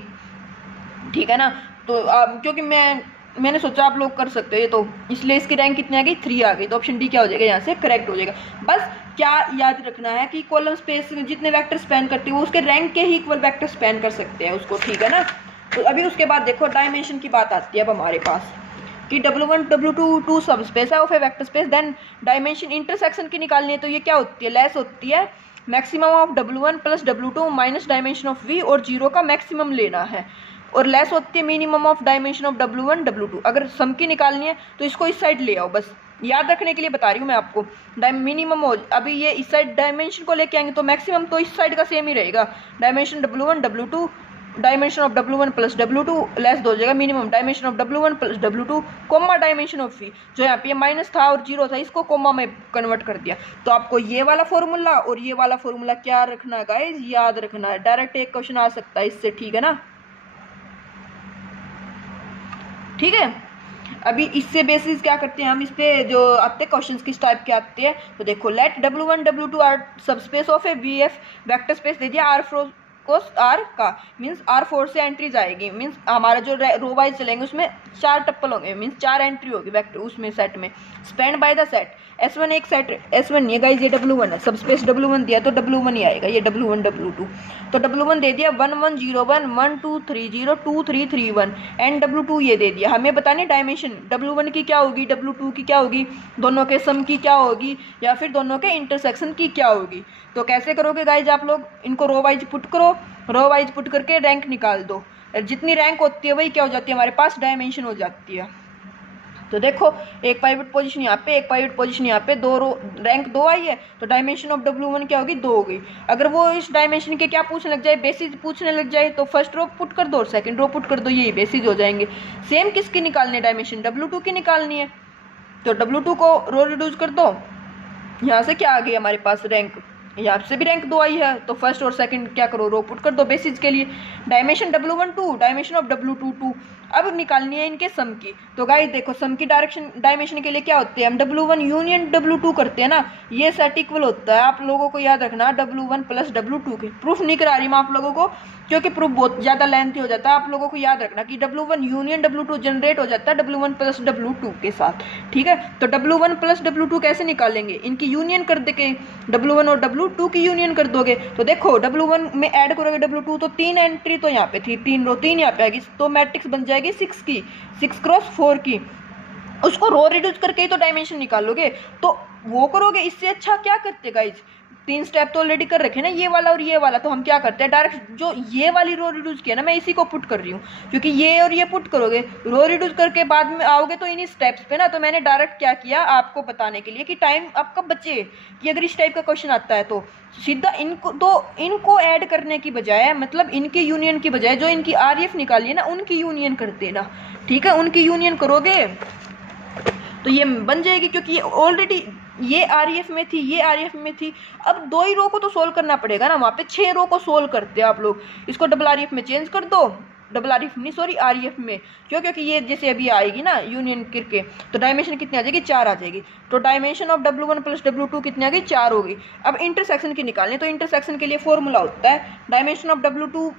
ठीक है ना। तो क्योंकि मैं मैंने सोचा आप लोग कर सकते हो ये, तो इसलिए इसकी रैंक कितनी आ गई 3 आ गई। तो ऑप्शन डी क्या हो जाएगा यहाँ से करेक्ट हो जाएगा। बस क्या याद रखना है कि कॉलम स्पेस जितने वेक्टर स्पैन करती है वो उसके रैंक के ही इक्वल वेक्टर स्पैन कर सकते हैं उसको, ठीक है ना। तो अभी उसके बाद देखो डायमेंशन की बात आती है अब हमारे पास कि W1 W2 to subspace है of a vector space, then dimension intersection की निकालनी है। तो ये क्या होती है, लेस होती है maximum of W1 plus W2 minus dimension of V, और 0 का मैक्सिमम लेना है, और लेस होती है minimum of dimension of W1 W2। अगर सम की निकालनी है तो इसको इस साइड ले आओ, बस याद रखने के लिए बता रही हूँ मैं आपको। मिनिमम हो अभी ये इस साइड डायमेंशन को लेके आएंगे तो मैक्सिमम तो इस साइड का सेम ही रहेगा, dimension W1 W2 dimension of W1 plus W2 less हो जाएगा minimum dimension of W1 plus W2 comma dimension of V। जो यहाँ पे माइनस था और 0 था इसको कोमा में कन्वर्ट कर दिया। तो आपको ये वाला फॉर्मूला और ये वाला फॉर्मूला क्या रखना है गाइस, याद रखना है। डायरेक्ट एक क्वेश्चन आ सकता है इससे, ठीक है ना, ठीक है। अभी इससे बेसिस क्या करते हैं हम, इस पे जो आते हैं क्वेश्चंस किस टाइप के आते हैं, तो देखो let W1 W2 are subspace of a VF vector space दे दिया R R का, मीन्स R4 से एंट्री जाएगी, मीन्स हमारा जो रो वाइज चलेंगे उसमें 4 टप्पल होंगे, मीन्स 4 एंट्री होगी वेक्टर उसमें सेट में, spend by the set S1 एक सेट S1 ये गाइस ये W1 है, सब स्पेस W1 दिया तो W1 ही आएगा, ये W1 W2। तो W1 दे दिया 1 1 0 1 1 2 3 0 2 3 3 1 एंड W2 ये दे दिया। हमें बताने डायमेंशन W1 की क्या होगी, W2 की क्या होगी, दोनों के सम की क्या होगी, या फिर दोनों के इंटरसेक्शन की क्या होगी। तो कैसे करोगे गाइज आप लोग, इनको रो वाइज पुट करो, रो वाइज पुट करके रैंक निकाल दो, जितनी रैंक होती है वही क्या हो जाती है हमारे पास डायमेंशन हो जाती है। तो देखो एक पाइवट पोजीशन यहाँ पे, एक पाइवट पोजीशन यहाँ पे, दो रो रैंक 2 आई है तो डायमेंशन ऑफ W1 क्या होगी 2 हो गई। अगर वो इस डायमेंशन के क्या पूछने लग जाए, बेसिस पूछने लग जाए, तो फर्स्ट रो पुट कर दो और सेकंड रो पुट कर दो, यही बेसिस हो जाएंगे। सेम किसकी निकालनी है डायमेंशन, W2 की निकालनी है, तो W2 को रो रिड्यूस कर दो, यहाँ से क्या आ गई हमारे पास रैंक, यहाँ से भी रैंक 2 आई है तो फर्स्ट और सेकंड क्या करो रो पुट कर दो बेसिस के लिए। Dimension W1 2 dimension of W2 2। अब निकालनी है इनके सम की। तो गाइस देखो सम की डायमेंशन के लिए क्या होती है, हम W1 यूनियन W2 करते हैं ना, ये सेट इक्वल होता है, आप लोगों को याद रखना W1 प्लस W2 के। प्रूफ नहीं करा रही मैं आप लोगों को क्योंकि प्रूफ बहुत ज़्यादा लेंथी हो जाता है, आप लोगों को याद रखना कि W1 यूनियन W2 जनरेट हो जाता है W1 प्लस W2 के साथ, ठीक है। तो W1 प्लस W2 कैसे निकालेंगे, इनकी यूनियन कर देंगे, W1 और W2 की यूनियन कर दोगे। तो देखो W1 में ऐड करोगे W2 तो 3 एंट्री तो यहाँ पे थी, 3 रो 3 यहाँ पे आएगी, तो मैट्रिक्स बन जाएगी 6 की, 6 क्रॉस 4 की। उसको रो रिड्यूस करके ही तो डायमेंशन निकालोगे, तो वो करोगे। इससे अच्छा क्या करते गाइज, 3 स्टेप तो ऑलरेडी कर रखे ना, ये वाला और ये वाला, तो हम क्या करते हैं डायरेक्ट जो ये वाली रो रिड्यूस किया ना मैं इसी को पुट कर रही हूँ, क्योंकि ये और ये पुट करोगे रो रिड्यूस करके बाद में आओगे तो इन्हीं स्टेप्स पे ना। तो मैंने डायरेक्ट क्या किया आपको बताने के लिए कि टाइम आपका बचे, कि अगर इस टाइप का क्वेश्चन आता है तो सीधा इनको ऐड करने की बजाय, मतलब इनकी यूनियन की बजाय जो इनकी RF निकाली है ना उनकी यूनियन कर देना, ठीक है। उनकी यूनियन करोगे तो ये बन जाएगी, क्योंकि ये ऑलरेडी ये RF में थी, ये RF में थी। अब 2 ही रो को तो सोल्व करना पड़ेगा ना, वहाँ पे 6 रो को सोल्व करते हैं आप लोग। इसको डबल RF में चेंज कर दो, डबल RF नहीं सॉरी RF में, क्योंकि ये जैसे अभी आएगी ना यूनियन करके तो डायमेंशन कितनी आ जाएगी 4 आ जाएगी। तो dimension of W1 plus W2 कितनी आ गई 4 होगी। अब इंटरसेक्शन की निकालनी, तो इंटरसेक्शन के लिए फॉर्मूला होता है dimension of W2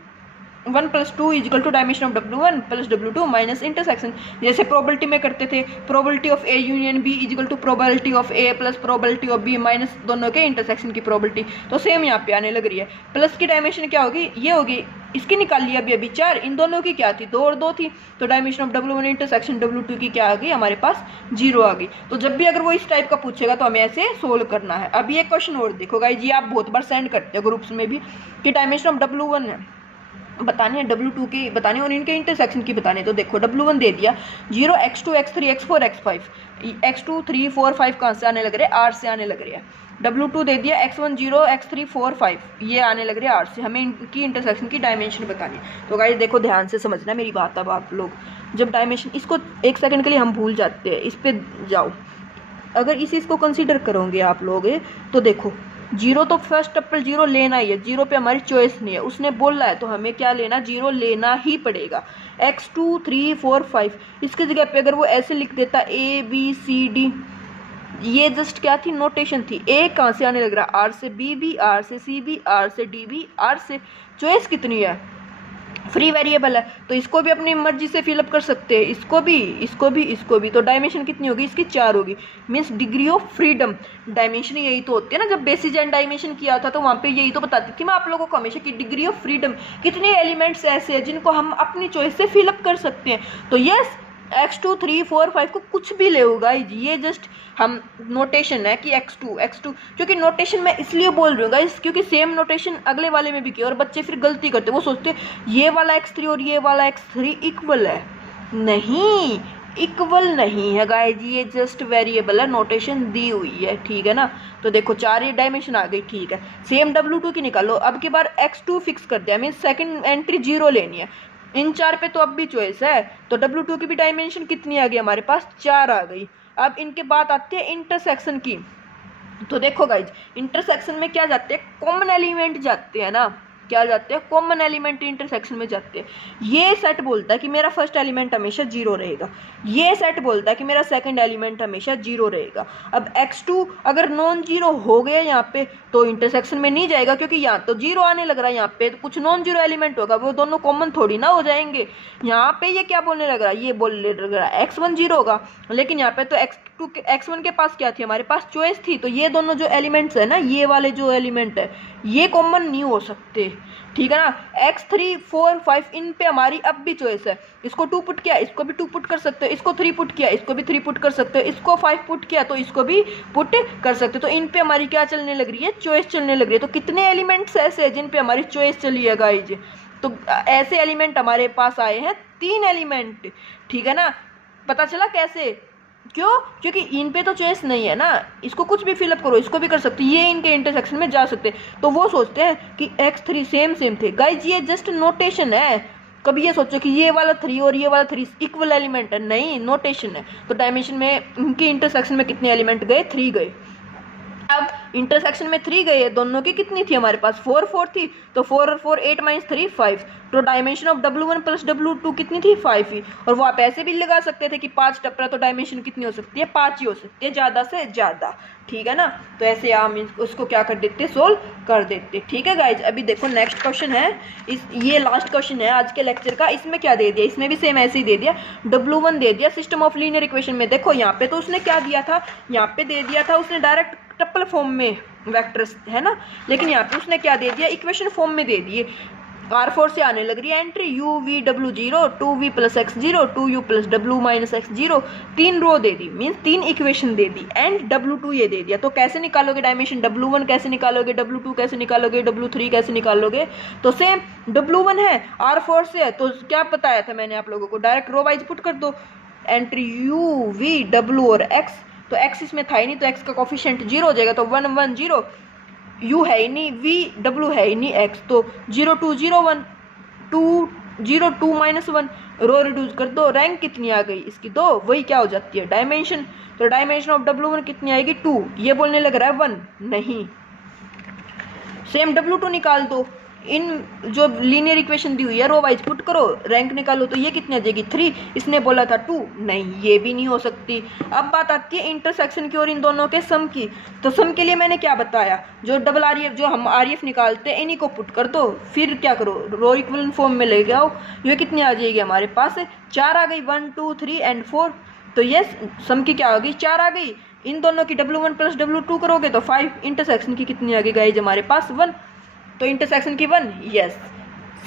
1 plus 2 is equal to dimension of W1 plus W2 minus intersection. जैसे प्रोबेबिलिटी में करते थे, probability of A union B is equal to probability of A plus probability of B minus दोनों के intersection की probability. तो same यहाँ पे आने लग रही है। प्लस की डायमेंशन क्या होगी, ये होगी, इसकी निकाल लिया अभी 4, इन दोनों की क्या थी 2 और 2 थी, तो dimension of W1 intersection W2 की क्या आ गई हमारे पास 0 आ गई। तो जब भी अगर वो इस टाइप का पूछेगा तो हमें ऐसे सोल्व करना है। अभी एक क्वेश्चन और देखो गाइस, ये आप बहुत बार सेंड करते हो ग्रुप्स में भी कि डायमेंशन ऑफ W1 बतानी है, W2 की बतानी है और इनके इंटरसेक्शन की बतानी है। तो देखो W1 दे दिया 0 x2 x3 x4 x5, x2 3 4 5 कहाँ से आने लग रहे हैं R से आने लग रहे हैं। W2 दे दिया x1 0 x3 4 5, ये आने लग रहे हैं R से। हमें इनकी इंटरसेक्शन की डायमेंशन बतानी है। तो गाइस देखो ध्यान से समझना मेरी बात। अब आप लोग जब डायमेंशन, इसको 1 सेकंड के लिए हम भूल जाते हैं, इस पर जाओ। अगर इसको कंसिडर करोगे आप लोग तो देखो 0 तो फर्स्ट टप्पल 0 लेना ही है, 0 पे हमारी चॉइस नहीं है, उसने बोला है तो हमें क्या लेना 0 लेना ही पड़ेगा। x2 3 4 5 इसकी जगह पे अगर वो ऐसे लिख देता A B C D, ये जस्ट क्या थी नोटेशन थी। A कहाँ से आने लग रहा है R से, B भी R से, C भी R से, D भी R से। चॉइस कितनी है फ्री वेरिएबल है तो इसको भी अपनी मर्जी से फिलअप कर सकते हैं, इसको भी, इसको भी, इसको भी। तो डायमेंशन कितनी होगी इसकी? 4 होगी। Means degree of freedom. Dimension यही तो होती है ना, जब बेसिस एंड डायमेंशन किया था तो वहाँ पे यही तो बताती थी मैं आप लोगों को हमेशा कि डिग्री ऑफ फ्रीडम, कितने एलिमेंट्स ऐसे हैं जिनको हम अपनी चॉइस से फिलअप कर सकते हैं। तो यस, x2 3 4 5 को कुछ भी ले होगा, ये जस्ट हम नोटेशन है कि x2 क्योंकि नोटेशन मैं इसलिए बोल रही हूँ गाइस क्योंकि सेम नोटेशन अगले वाले में भी किया और बच्चे फिर गलती करते, वो सोचते ये वाला x3 और ये वाला x3 इक्वल है। नहीं, इक्वल नहीं है गाइस, ये जस्ट वेरिएबल है, नोटेशन दी हुई है, ठीक है ना। तो देखो 4 ये डायमेंशन आ गई, ठीक है। सेम W2 की निकालो, अब की बार x2 फिक्स कर दिया, मीन सेकंड एंट्री 0 लेनी है। इन 4 पे तो अब भी चॉइस है, तो W2 की भी डायमेंशन कितनी आ गई हमारे पास? 4 आ गई। अब इनके बाद आते हैं इंटरसेक्शन की। तो देखो गाइज, इंटरसेक्शन में क्या जाते हैं? कॉमन एलिमेंट जाते हैं ना, क्या जाते हैं? कॉमन एलिमेंट इंटरसेक्शन में जाते हैं। ये सेट बोलता है कि मेरा फर्स्ट एलिमेंट हमेशा 0 रहेगा, ये सेट बोलता है कि मेरा सेकंड एलिमेंट हमेशा 0 रहेगा। अब x2 अगर नॉन जीरो हो गया यहाँ पे तो इंटरसेक्शन में नहीं जाएगा, क्योंकि यहाँ तो 0 आने लग रहा है, यहाँ पे तो कुछ नॉन जीरो एलिमेंट होगा, वो दोनों कॉमन थोड़ी ना हो जाएंगे। यहाँ पे ये क्या बोलने लग रहा है? ये बोलने लग रहा है x1 0 होगा, लेकिन यहाँ पे तो x1 के पास क्या थी? हमारे पास चॉइस थी। तो ये दोनों जो एलिमेंट्स है ना, ये वाले जो एलिमेंट है ये कॉमन नहीं हो सकते, ठीक है ना। x3 4 5 इन पे हमारी अब भी चॉइस है, इसको 2 पुट किया, इसको भी 2 पुट कर सकते हो, इसको 3 पुट किया, इसको भी 3 पुट कर सकते हो, इसको 5 पुट किया तो इसको भी पुट कर सकते हो। तो इन पे हमारी क्या चलने लग रही है? चॉइस चलने लग रही है। तो कितने एलिमेंट्स ऐसे हैं जिन पे हमारी चॉइस चली है गाइज? तो ऐसे एलिमेंट हमारे पास आए हैं 3 एलिमेंट, ठीक है ना। पता चला कैसे? क्यों? क्योंकि इन पे तो चॉइस नहीं है ना, इसको कुछ भी फिलअप करो, इसको भी कर सकते, ये इनके इंटरसेक्शन में जा सकते। तो वो सोचते हैं कि x3 सेम थे। गाइज ये जस्ट नोटेशन है, कभी ये सोचो कि ये वाला 3 और ये वाला 3 इक्वल एलिमेंट है, नहीं, नोटेशन है। तो डायमेंशन में इनके इंटरसेक्शन में कितने एलिमेंट गए? 3 गए। अब इंटरसेक्शन में 3 गए, दोनों की कितनी थी हमारे पास? 4 4 थी, तो 4 और 4 8 - 3 5। तो dimension of W1 plus W2 कितनी थी? 5 ही। और वो आप ऐसे भी लगा सकते थे कि 5 टपरा, तो डायमेंशन कितनी हो सकती है? 5 ही हो सकती है, ज़्यादा से ज़्यादा, ठीक है ना। तो ऐसे हम उसको क्या कर देते? सोल्व कर देते, ठीक है गाइज। अभी देखो नेक्स्ट क्वेश्चन है, ये लास्ट क्वेश्चन है आज के लेक्चर का। इसमें क्या दे दिया? इसमें भी सेम ऐसे ही दे दिया, W1 दे दिया सिस्टम ऑफ लीनियर इक्वेशन में। देखो यहाँ पे तो उसने क्या दिया था? यहाँ पे दे दिया था उसने डायरेक्ट टप्पल फॉर्म में वेक्टर्स, है ना, लेकिन यहाँ पे उसने क्या दे दिया? इक्वेशन फॉर्म में दे दिए। R4 से आने लग रही है entry, UV W0 2V + x0 2U + W - x0, 3 row दे दी, मीन्स 3 इक्वेशन दे दी, एंड W2 ये दे दिया। तो कैसे निकालोगे डायमेंशन? W1 कैसे निकालोगे? W2 कैसे निकालोगे? W3 कैसे निकालोगे? तो सेम W1 है, R4 से है, तो क्या बताया था मैंने आप लोगों को? डायरेक्ट रो वाइज पुट कर दो, एंट्री UV W और x। तो x इसमें था ही नहीं, तो x का कोफिशिएंट 0 हो जाएगा, तो 1 1 0, u है ही नहीं, W है ही नहीं, x, तो 0 2 0 1 2 0 2 -1, रो रिड्यूस कर दो, रैंक कितनी आ गई इसकी? 2, वही क्या हो जाती है? डायमेंशन। तो डायमेंशन ऑफ W1 कितनी आएगी? 2। ये बोलने लग रहा है 1, नहीं। सेम W2 निकाल दो, इन जो लीनियर इक्वेशन दी हुई है रो वाइज पुट करो, रैंक निकालो, तो ये कितनी आ जाएगी? 3। इसने बोला था 2, नहीं, ये भी नहीं हो सकती। अब बात आती है इंटरसेक्शन की और इन दोनों के सम की। तो सम के लिए मैंने क्या बताया? जो डबल RF, जो हम RF निकालते हैं, इन्हीं को पुट कर दो, फिर क्या करो? रो इक्विवेलेंट फॉर्म में ले आओ, ये कितनी आ जाएगी हमारे पास? 4 आ गई, 1 2 3 एंड 4। तो ये सम की क्या होगी? 4 आ गई। इन दोनों की W1 + W2 करोगे तो 5। इंटरसेक्शन की कितनी आ गई गाइज हमारे पास? 1। तो इंटरसेक्शन की 1, यस।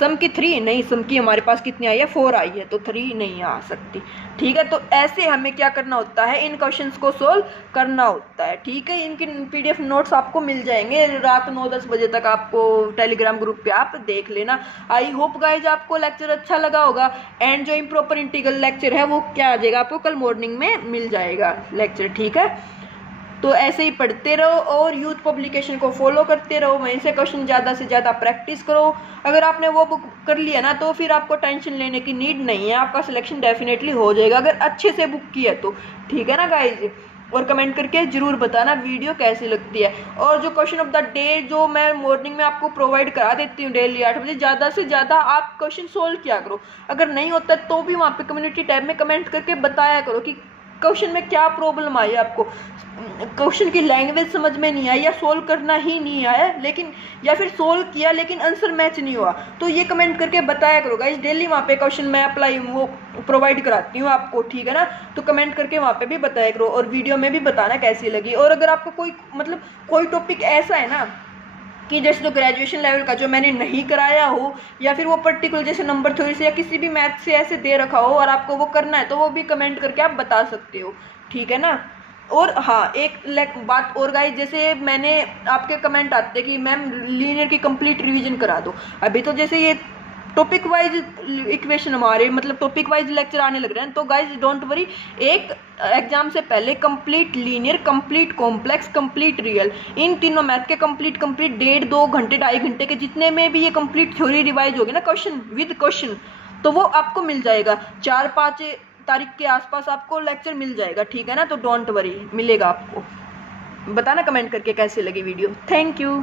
सम की 3, नहीं, सम की हमारे पास कितनी आई है? 4 आई है, तो 3 नहीं आ सकती, ठीक है। तो ऐसे हमें क्या करना होता है? इन क्वेश्चंस को सोल्व करना होता है, ठीक है। इनकी PDF नोट्स आपको मिल जाएंगे रात 9-10 बजे तक, आपको टेलीग्राम ग्रुप पे आप देख लेना। आई होप गाइज आपको लेक्चर अच्छा लगा होगा, एंड जो इम्प्रॉपर इंटीग्रल लेक्चर है वो क्या आ जाएगा? आपको कल मॉर्निंग में मिल जाएगा लेक्चर, ठीक है। तो ऐसे ही पढ़ते रहो और यूथ पब्लिकेशन को फॉलो करते रहो, वहीं से क्वेश्चन ज़्यादा से ज़्यादा प्रैक्टिस करो। अगर आपने वो बुक कर लिया ना, तो फिर आपको टेंशन लेने की नीड नहीं है, आपका सिलेक्शन डेफिनेटली हो जाएगा अगर अच्छे से बुक किया तो, ठीक है ना गाइज। और कमेंट करके जरूर बताना वीडियो कैसी लगती है। और जो क्वेश्चन ऑफ द डे जो मैं मॉर्निंग में आपको प्रोवाइड करा देती हूँ डेली 8 बजे, ज़्यादा से ज़्यादा आप क्वेश्चन सोल्व किया करो। अगर नहीं होता तो भी वहाँ पे कम्युनिटी टैब में कमेंट करके बताया करो कि क्वेश्चन में क्या प्रॉब्लम आई आपको, क्वेश्चन की लैंग्वेज समझ में नहीं आई या सोल्व करना ही नहीं आया, लेकिन या फिर सोल्व किया लेकिन आंसर मैच नहीं हुआ, तो ये कमेंट करके बताया करो गाइस। डेली वहाँ पे क्वेश्चन मैं अप्लाई वो प्रोवाइड कराती हूँ आपको, ठीक है ना। तो कमेंट करके वहाँ पे भी बताया करो और वीडियो में भी बताना कैसी लगी। और अगर आपको कोई मतलब कोई टॉपिक ऐसा है ना कि जैसे जो ग्रेजुएशन लेवल का जो मैंने नहीं कराया हो, या फिर वो पर्टिकुलर जैसे नंबर थ्योरी से या किसी भी मैथ से ऐसे दे रखा हो और आपको वो करना है, तो वो भी कमेंट करके आप बता सकते हो, ठीक है ना। और हाँ, एक बात और गाइस, जैसे मैंने आपके कमेंट आते कि मैम लीनियर की कंप्लीट रिवीजन करा दो। अभी तो जैसे ये टॉपिक वाइज इक्वेशन हमारे मतलब टॉपिक वाइज लेक्चर आने लग रहे हैं, तो गाइज डोंट वरी, एक एग्जाम से पहले complete linear, complete complex, complete real, इन तीनों मैथ के कंप्लीट 1.5-2 घंटे 2.5 घंटे के जितने में भी ये कंप्लीट थ्योरी रिवाइज होगी ना, क्वेश्चन विद क्वेश्चन, तो वो आपको मिल जाएगा 4-5 तारीख के आसपास आपको लेक्चर मिल जाएगा, ठीक है ना। तो डोंट वरी, मिलेगा आपको। बताना कमेंट करके कैसे लगी वीडियो। Thank you.